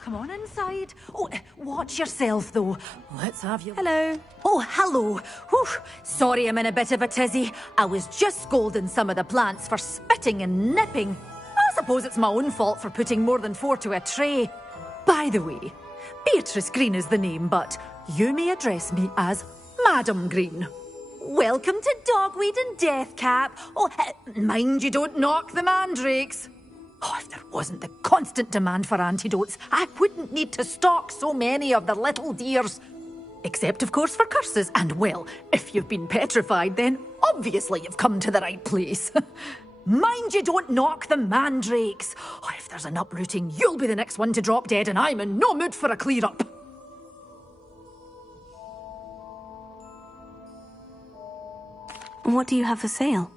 Come on inside. Oh, watch yourself, though. Let's have you... Hello. Oh, hello. Whew. Sorry I'm in a bit of a tizzy. I was just scolding some of the plants for spitting and nipping. I suppose it's my own fault for putting more than 4 to a tray. By the way, Beatrice Green is the name, but you may address me as Madam Green. Welcome to Dogweed and Deathcap. Oh, mind you don't knock the mandrakes. Oh, if there wasn't the constant demand for antidotes, I wouldn't need to stock so many of the little dears. Except, of course, for curses. And, well, if you've been petrified, then obviously you've come to the right place. Mind you don't knock the mandrakes. Oh, if there's an uprooting, you'll be the next one to drop dead, and I'm in no mood for a clear-up. What do you have for sale?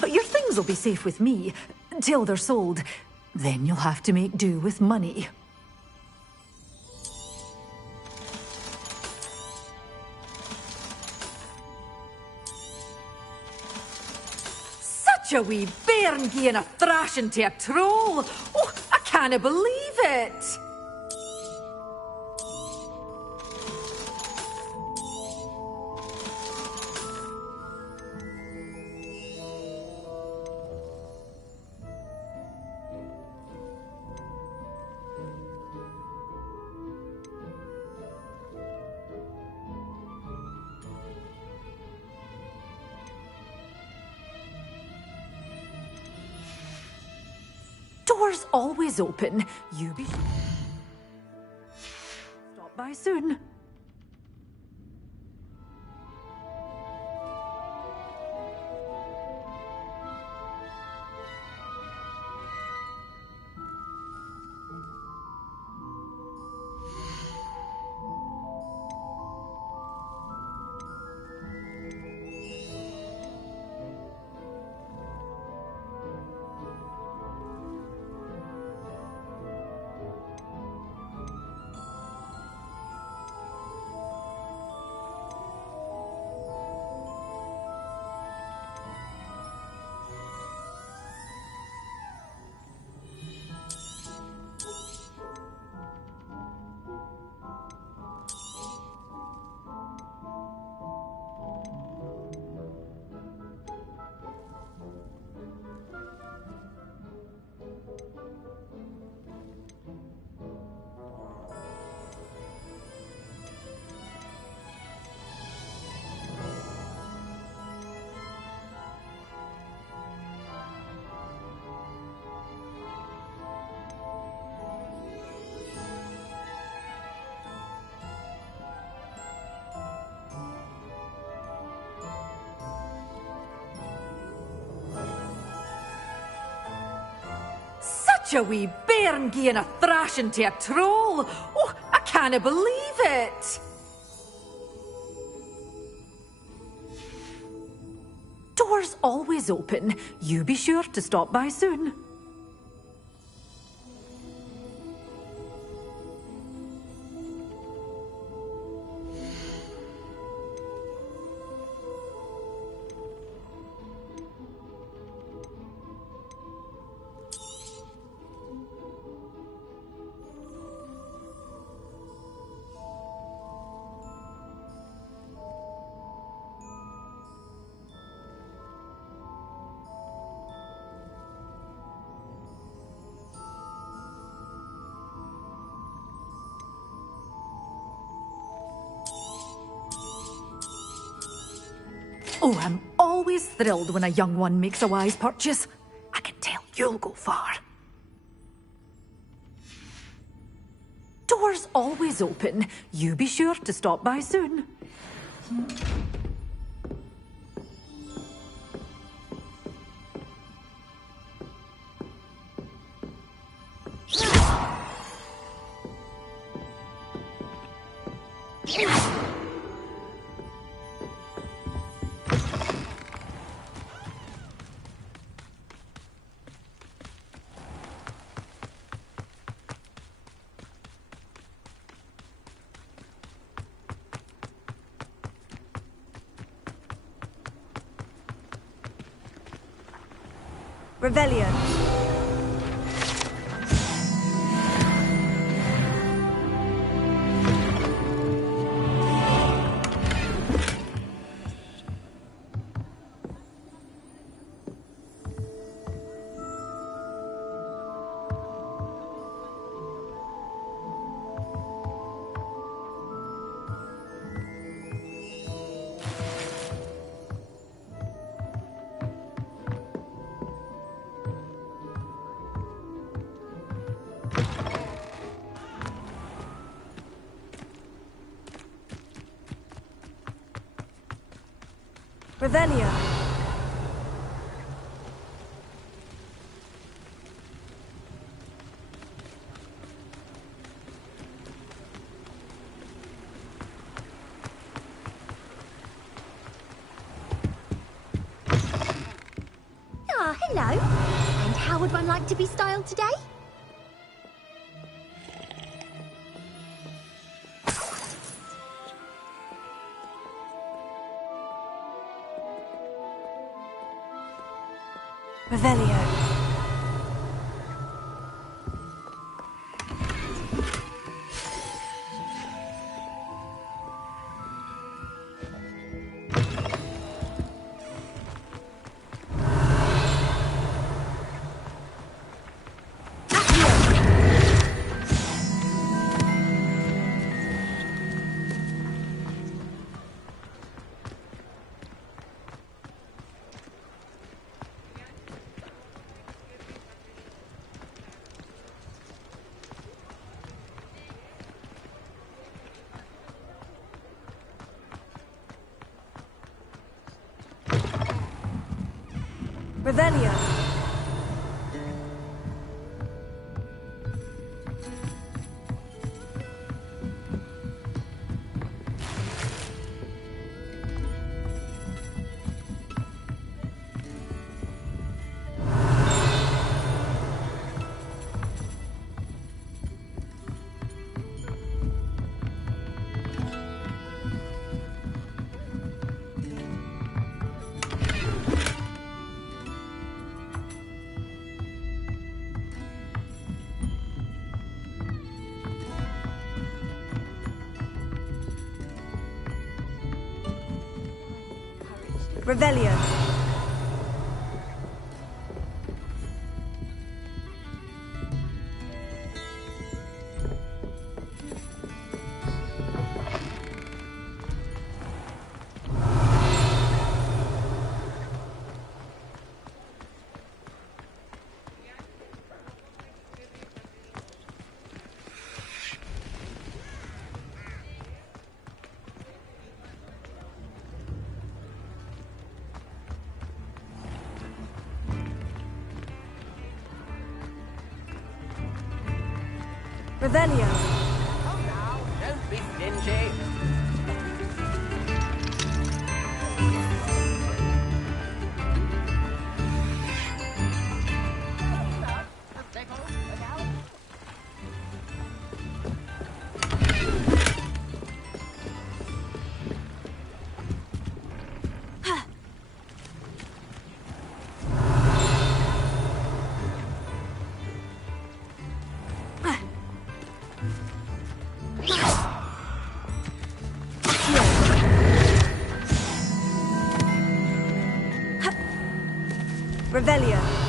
But your things will be safe with me, till they're sold. Then you'll have to make do with money. Such a wee bairn gieing a thrashing to a troll! Oh, I can't believe it! Doors always open. You be sure. Stop by soon. Such a wee bairn gieing a thrashing to a troll! Oh, I can't believe it! Doors always open. You be sure to stop by soon. Oh, I'm always thrilled when a young one makes a wise purchase. I can tell you'll go far. Doors always open. You be sure to stop by soon. Revelio. Revelio. Ah, hello. And how would one like to be styled today? Revelio. Revelio. Revelio. Revelio. Oh, now, don't be stingy. Revelio.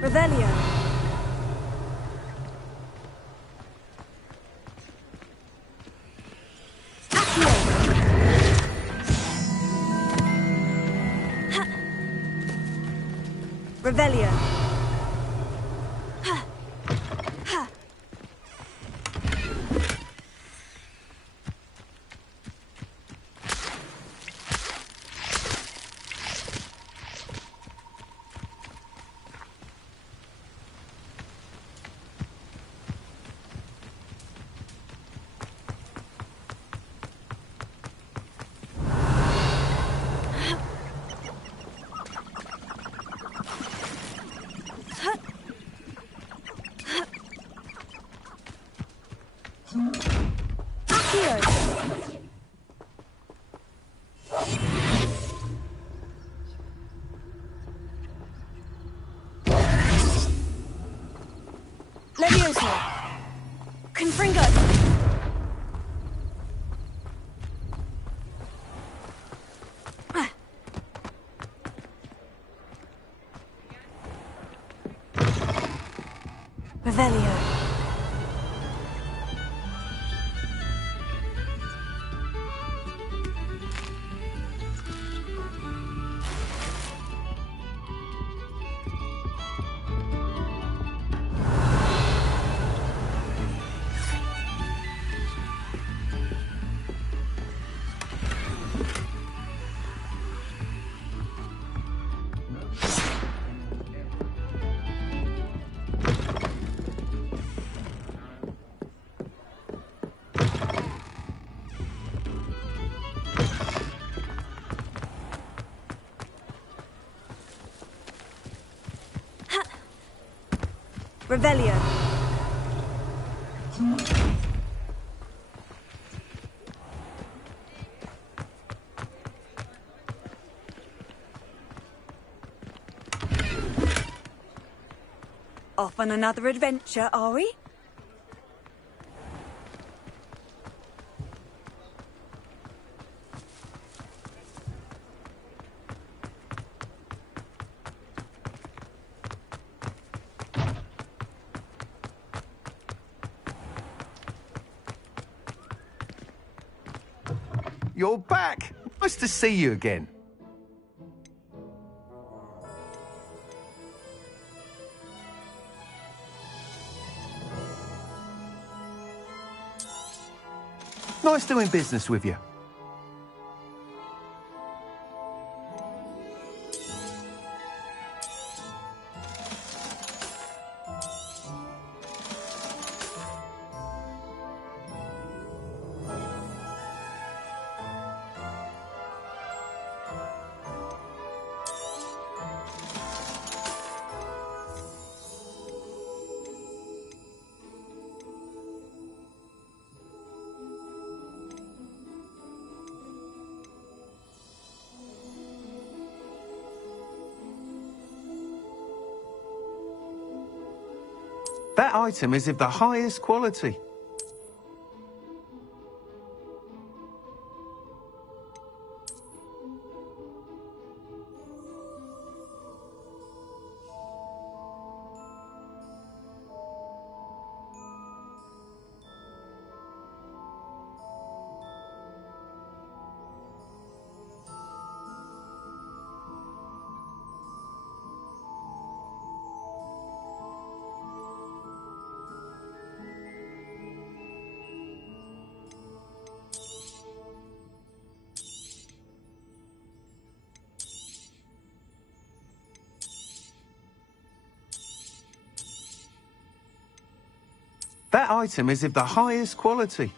Revelio. Revelio. Leviosa! Confringo! Revelio. Revelio. Off on another adventure, are we? You're back! Nice to see you again. Nice doing business with you. That item is of the highest quality. That item is of the highest quality.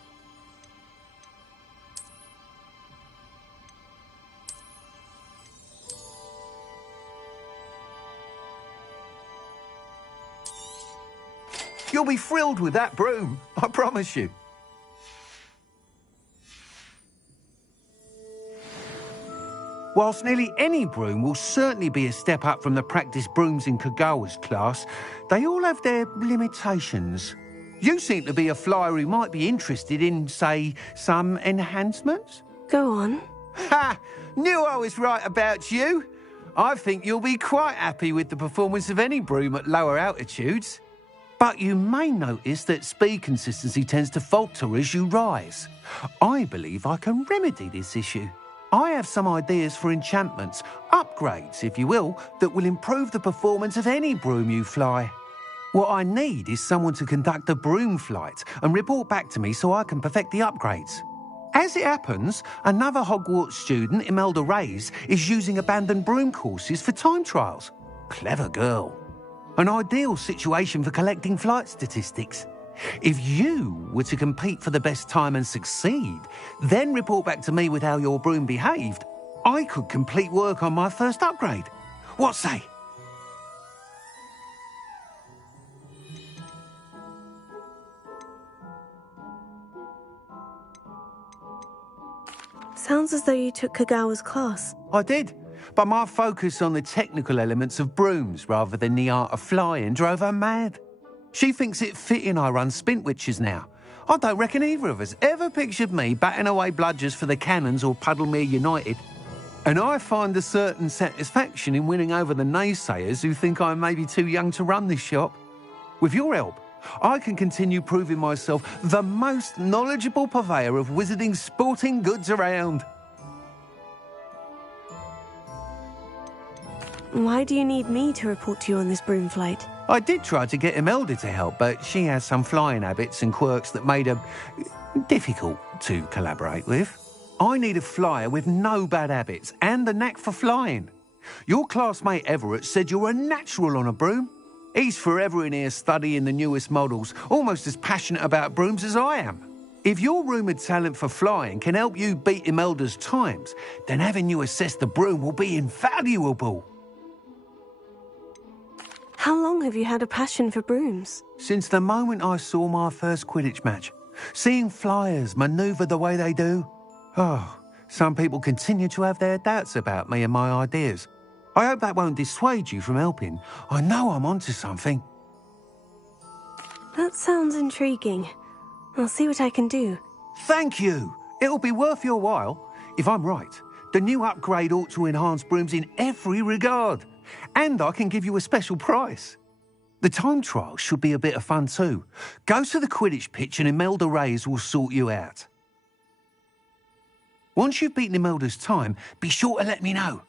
You'll be thrilled with that broom, I promise you. Whilst nearly any broom will certainly be a step up from the practice brooms in Kagawa's class, they all have their limitations. You seem to be a flyer who might be interested in, say, some enhancements? Go on. Ha! Knew I was right about you. I think you'll be quite happy with the performance of any broom at lower altitudes. But you may notice that speed consistency tends to falter as you rise. I believe I can remedy this issue. I have some ideas for enchantments, upgrades, if you will, that will improve the performance of any broom you fly. What I need is someone to conduct a broom flight and report back to me so I can perfect the upgrades. As it happens, another Hogwarts student, Imelda Reyes, is using abandoned broom courses for time trials. Clever girl. An ideal situation for collecting flight statistics. If you were to compete for the best time and succeed, then report back to me with how your broom behaved, I could complete work on my first upgrade. What say? Sounds as though you took Kagawa's class. I did, but my focus on the technical elements of brooms rather than the art of flying drove her mad. She thinks it fitting I run Spintwitches now. I don't reckon either of us ever pictured me batting away bludgers for the Cannons or Puddlemere United. And I find a certain satisfaction in winning over the naysayers who think I may be too young to run this shop. With your help, I can continue proving myself the most knowledgeable purveyor of wizarding sporting goods around. Why do you need me to report to you on this broom flight? I did try to get Imelda to help, but she has some flying habits and quirks that made her difficult to collaborate with. I need a flyer with no bad habits and a knack for flying. Your classmate Everett said you're a natural on a broom. He's forever in here studying the newest models, almost as passionate about brooms as I am. If your rumoured talent for flying can help you beat Imelda's times, then having you assess the broom will be invaluable. How long have you had a passion for brooms? Since the moment I saw my first Quidditch match. Seeing flyers manoeuvre the way they do. Oh, some people continue to have their doubts about me and my ideas. I hope that won't dissuade you from helping. I know I'm onto something. That sounds intriguing. I'll see what I can do. Thank you. It'll be worth your while. If I'm right, the new upgrade ought to enhance brooms in every regard. And I can give you a special price. The time trial should be a bit of fun too. Go to the Quidditch pitch and Imelda Reyes will sort you out. Once you've beaten Imelda's time, be sure to let me know.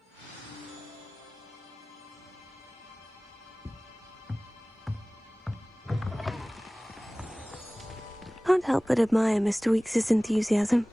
Can't help but admire Mr. Weekes' enthusiasm.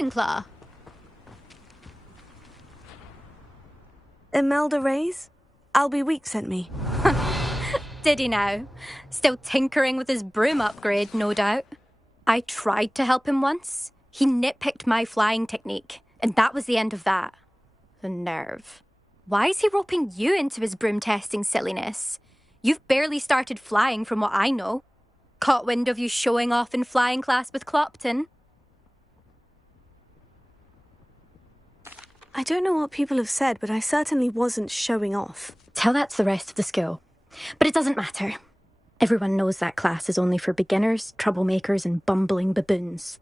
Ravenclaw? Imelda Reyes? Albie Week sent me. Did he now? Still tinkering with his broom upgrade, no doubt. I tried to help him once. He nitpicked my flying technique, and that was the end of that. The nerve. Why is he roping you into his broom testing silliness? You've barely started flying from what I know. Caught wind of you showing off in flying class with Clopton. I don't know what people have said, but I certainly wasn't showing off. Tell that to the rest of the school. But it doesn't matter. Everyone knows that class is only for beginners, troublemakers, and bumbling baboons.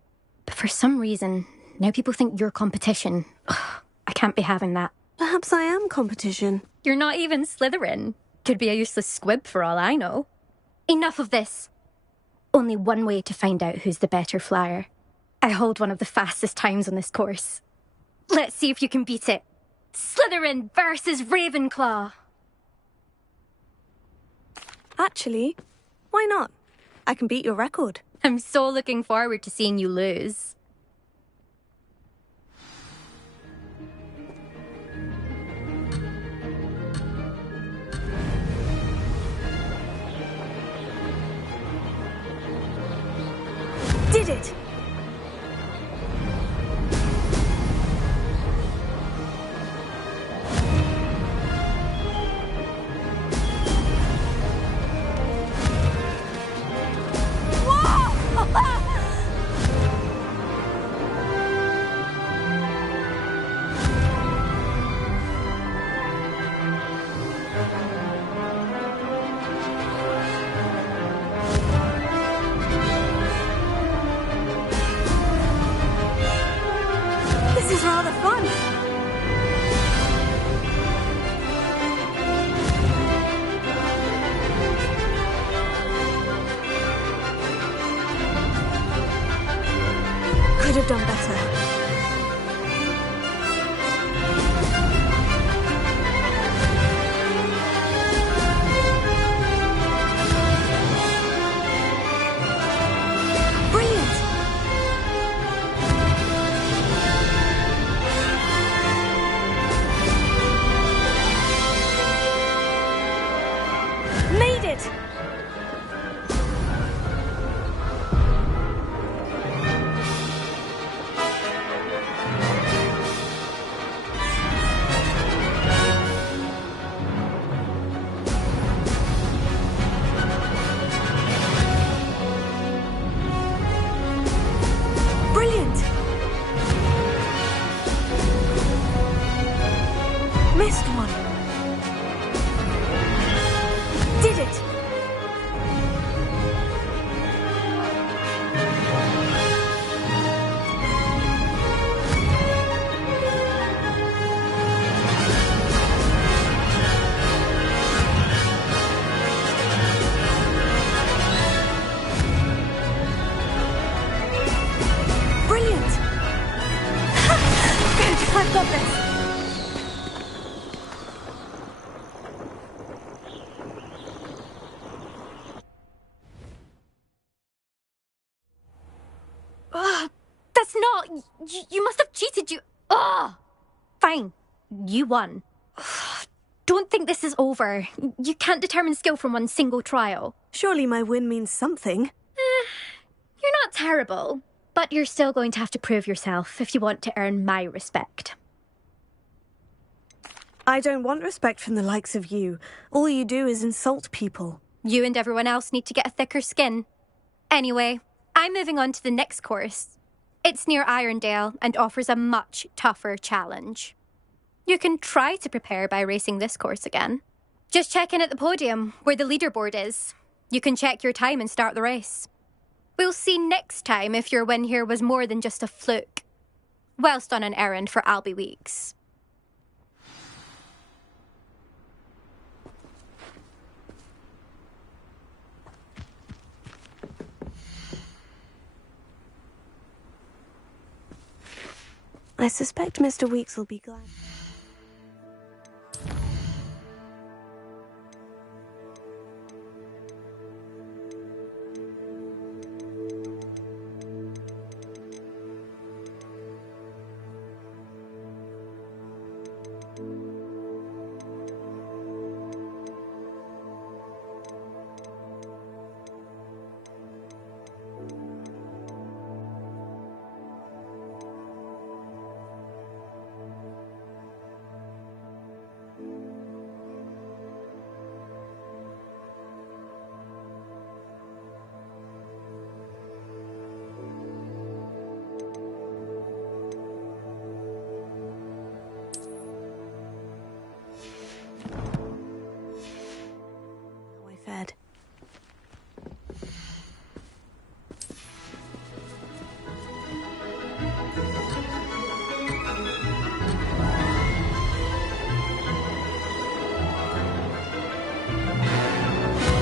But for some reason, now people think you're competition. Ugh, I can't be having that. Perhaps I am competition. You're not even Slytherin. Could be a useless squib for all I know. Enough of this. Only one way to find out who's the better flyer. I hold one of the fastest times on this course. Let's see if you can beat it. Slytherin versus Ravenclaw. Actually, why not? I can beat your record. I'm so looking forward to seeing you lose. Did it! This is rather fun. Could have done better. Brilliant! Made it! Brilliant! Missed one. Did it! Brilliant! Good, I've got this. Ugh, that's not... You must have cheated, you... Ugh! Fine. You won. Ugh, don't think this is over. You can't determine skill from one single trial. Surely my win means something. You're not terrible, but you're still going to have to prove yourself if you want to earn my respect. I don't want respect from the likes of you. All you do is insult people. You and everyone else need to get a thicker skin. Anyway, I'm moving on to the next course. It's near Irondale and offers a much tougher challenge. You can try to prepare by racing this course again. Just check in at the podium, where the leaderboard is. You can check your time and start the race. We'll see next time if your win here was more than just a fluke. Whilst on an errand for Albie Weeks. I suspect Mr. Weeks will be glad.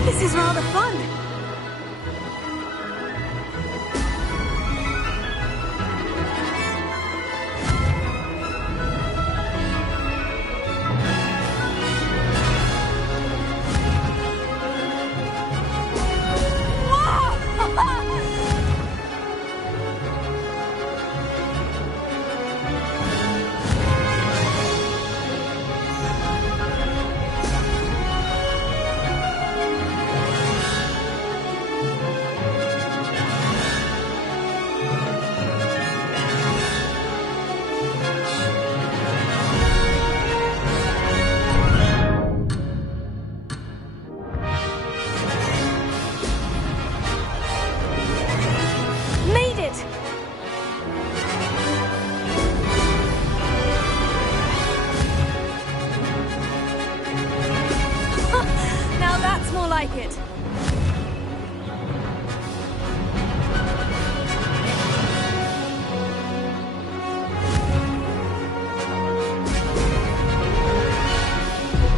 This is rather fun.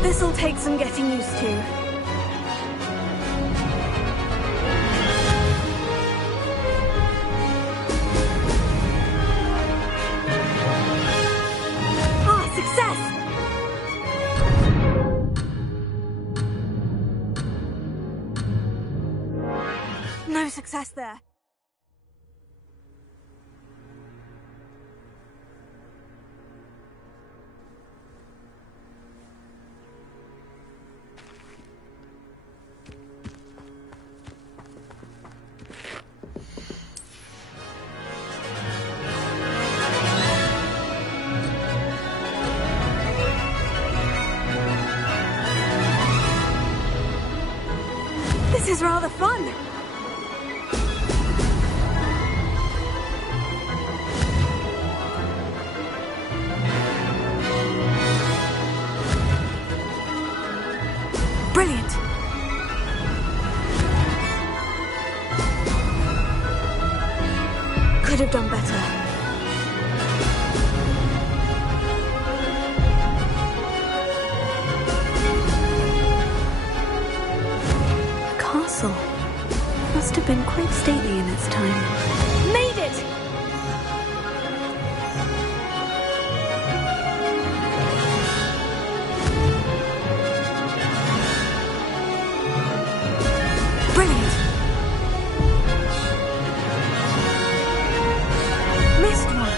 This'll take some getting used to. Ah, success! No success there. This is rather fun. Brilliant. Could have done better. Castle. Must have been quite stately in its time. Made it! Brilliant! Missed one.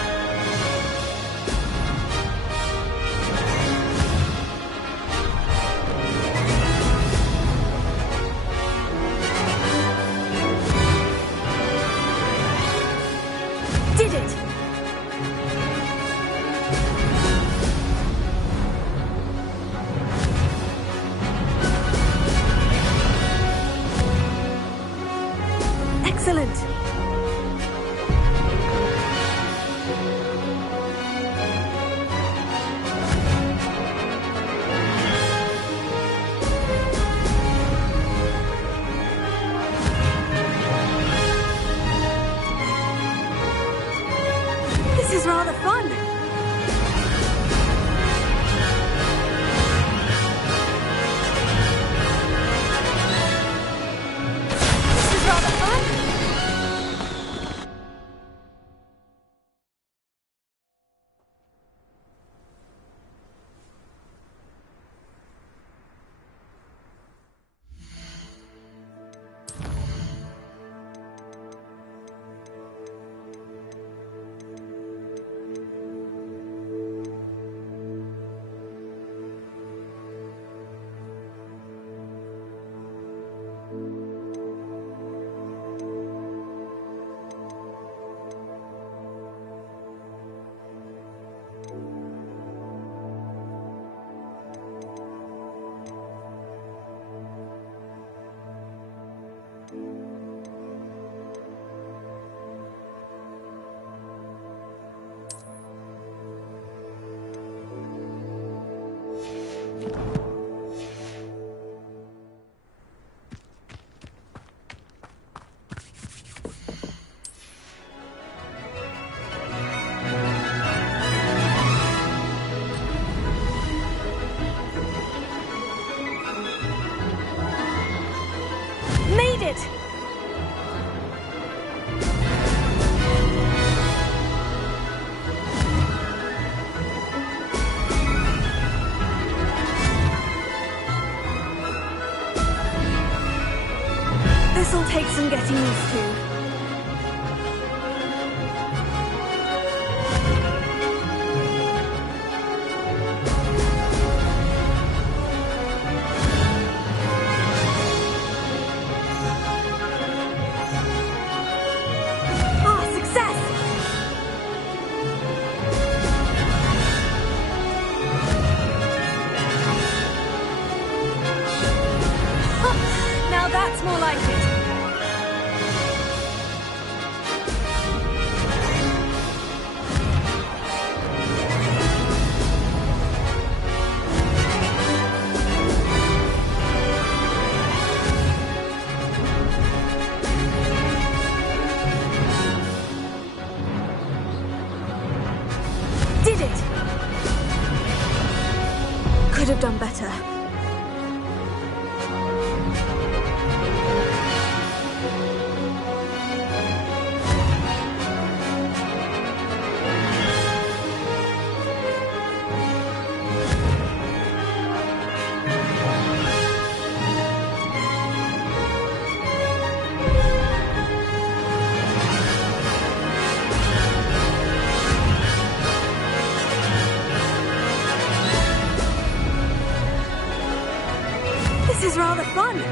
Did it! Excellent! This is rather fun. This is rather fun. it! This'll take some getting used to. That's more like it. Did it! Could have done better. This is rather fun.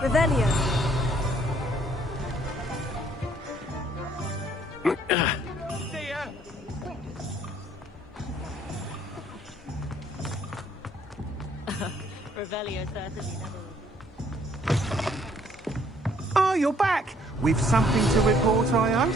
Revelio. Revelio certainly never. Oh, you're back! With something to report, I hope?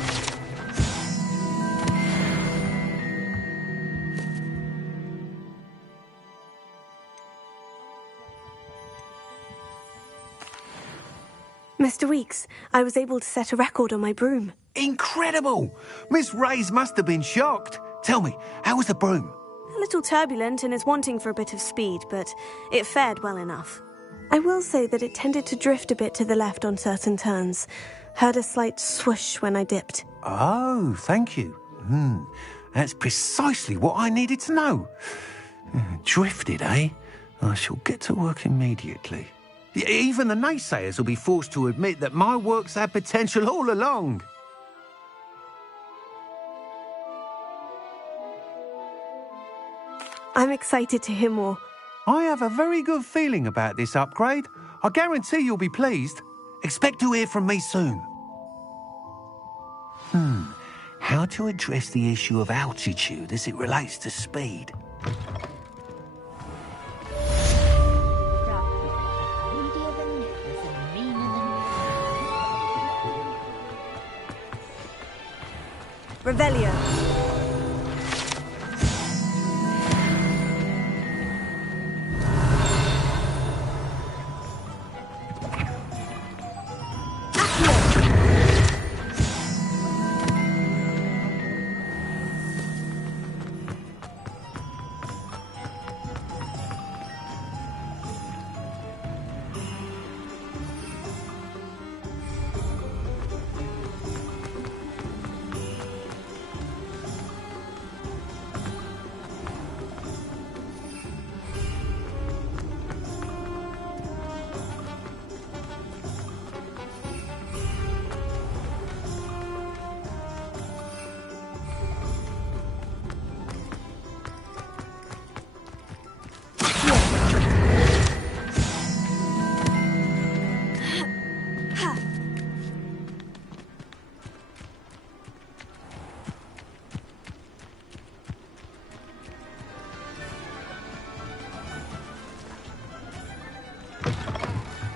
Mr. Weeks, I was able to set a record on my broom. Incredible! Miss Reyes must have been shocked. Tell me, how was the broom? A little turbulent and is wanting for a bit of speed, but it fared well enough. I will say that it tended to drift a bit to the left on certain turns. Heard a slight swoosh when I dipped. Oh, thank you. That's precisely what I needed to know. Drifted, eh? I shall get to work immediately. Even the naysayers will be forced to admit that my work's had potential all along. I'm excited to hear more. I have a very good feeling about this upgrade. I guarantee you'll be pleased. Expect to hear from me soon. How to address the issue of altitude as it relates to speed? Revelio.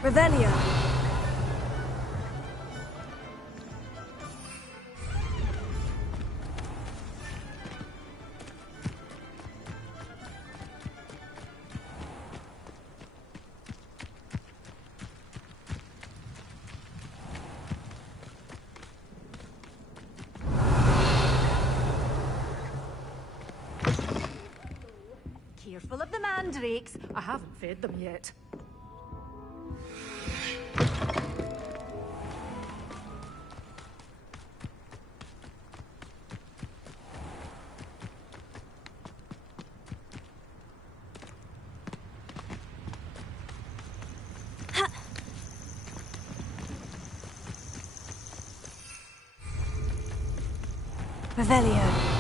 Revelio. Careful of the mandrakes. I haven't fed them yet. Revelio.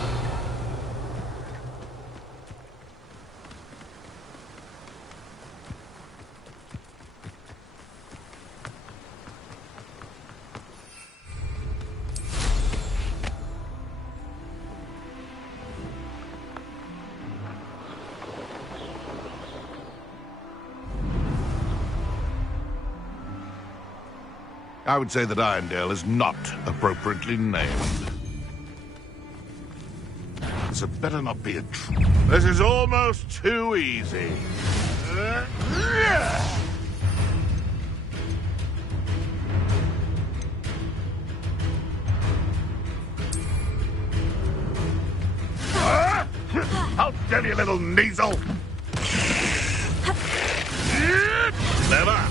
I would say that Irondale is not appropriately named. This had better not be a trick. This is almost too easy. How dare you, little Kneasel! Never!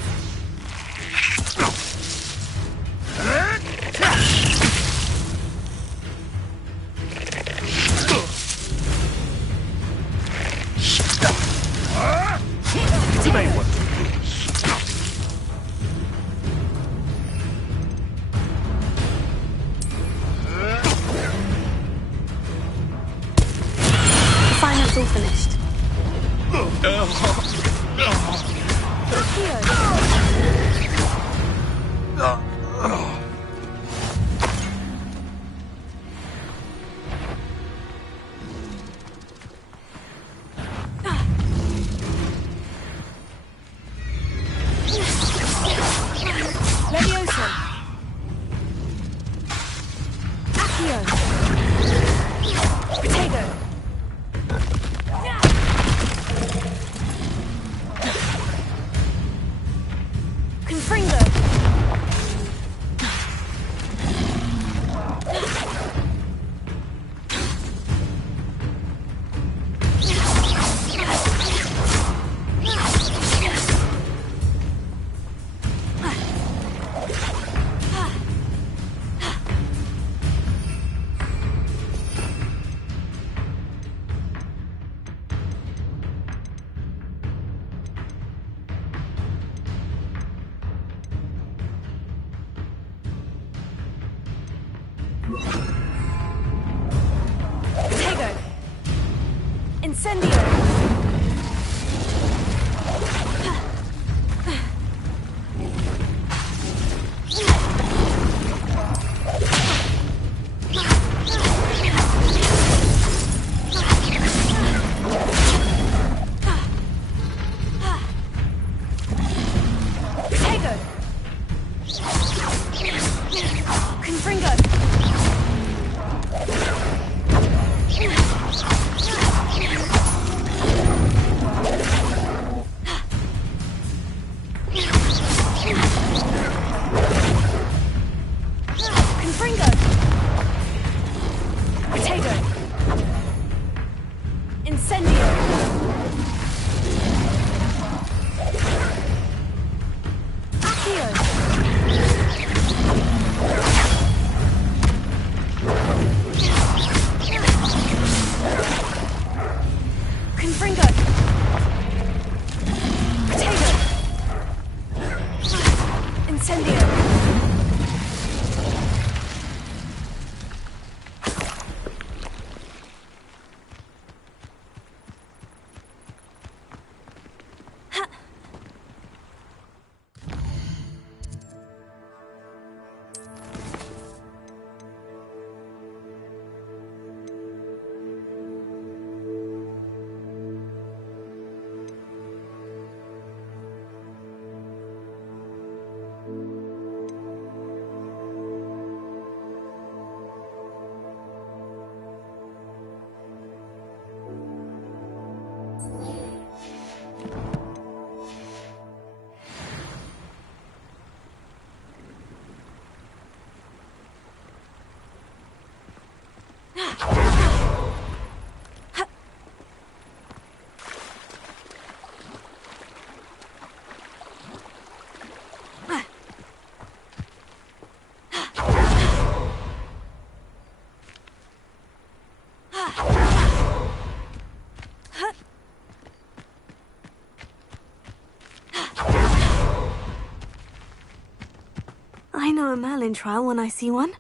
Today what? The finance all finished. Tego! Incendio! I know a Merlin trial when I see one.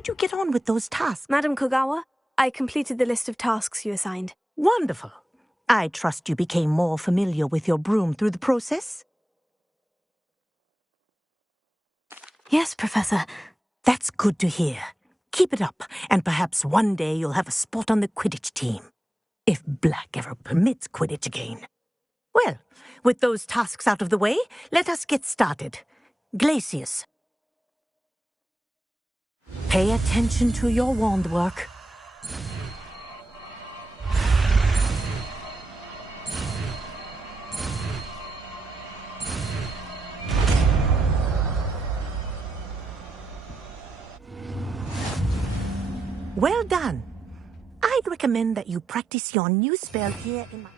did you get on with those tasks? Madam Kogawa, I completed the list of tasks you assigned. Wonderful. I trust you became more familiar with your broom through the process? Yes, Professor. That's good to hear. Keep it up, and perhaps one day you'll have a spot on the Quidditch team. If Black ever permits Quidditch again. Well, with those tasks out of the way, let us get started. Glacius. Pay attention to your wand work. Well done. I'd recommend that you practice your new spell here in my...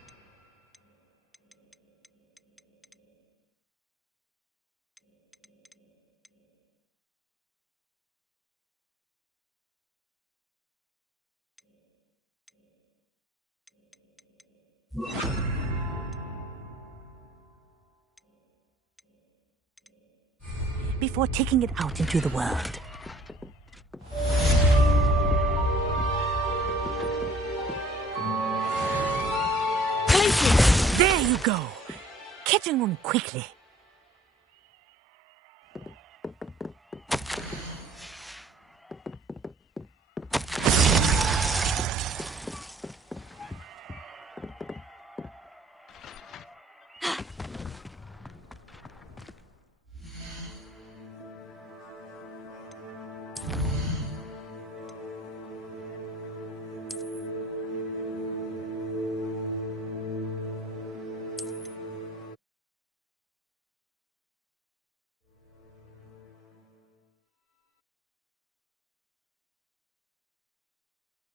before taking it out into the world. Glacius! There you go! Catching on quickly.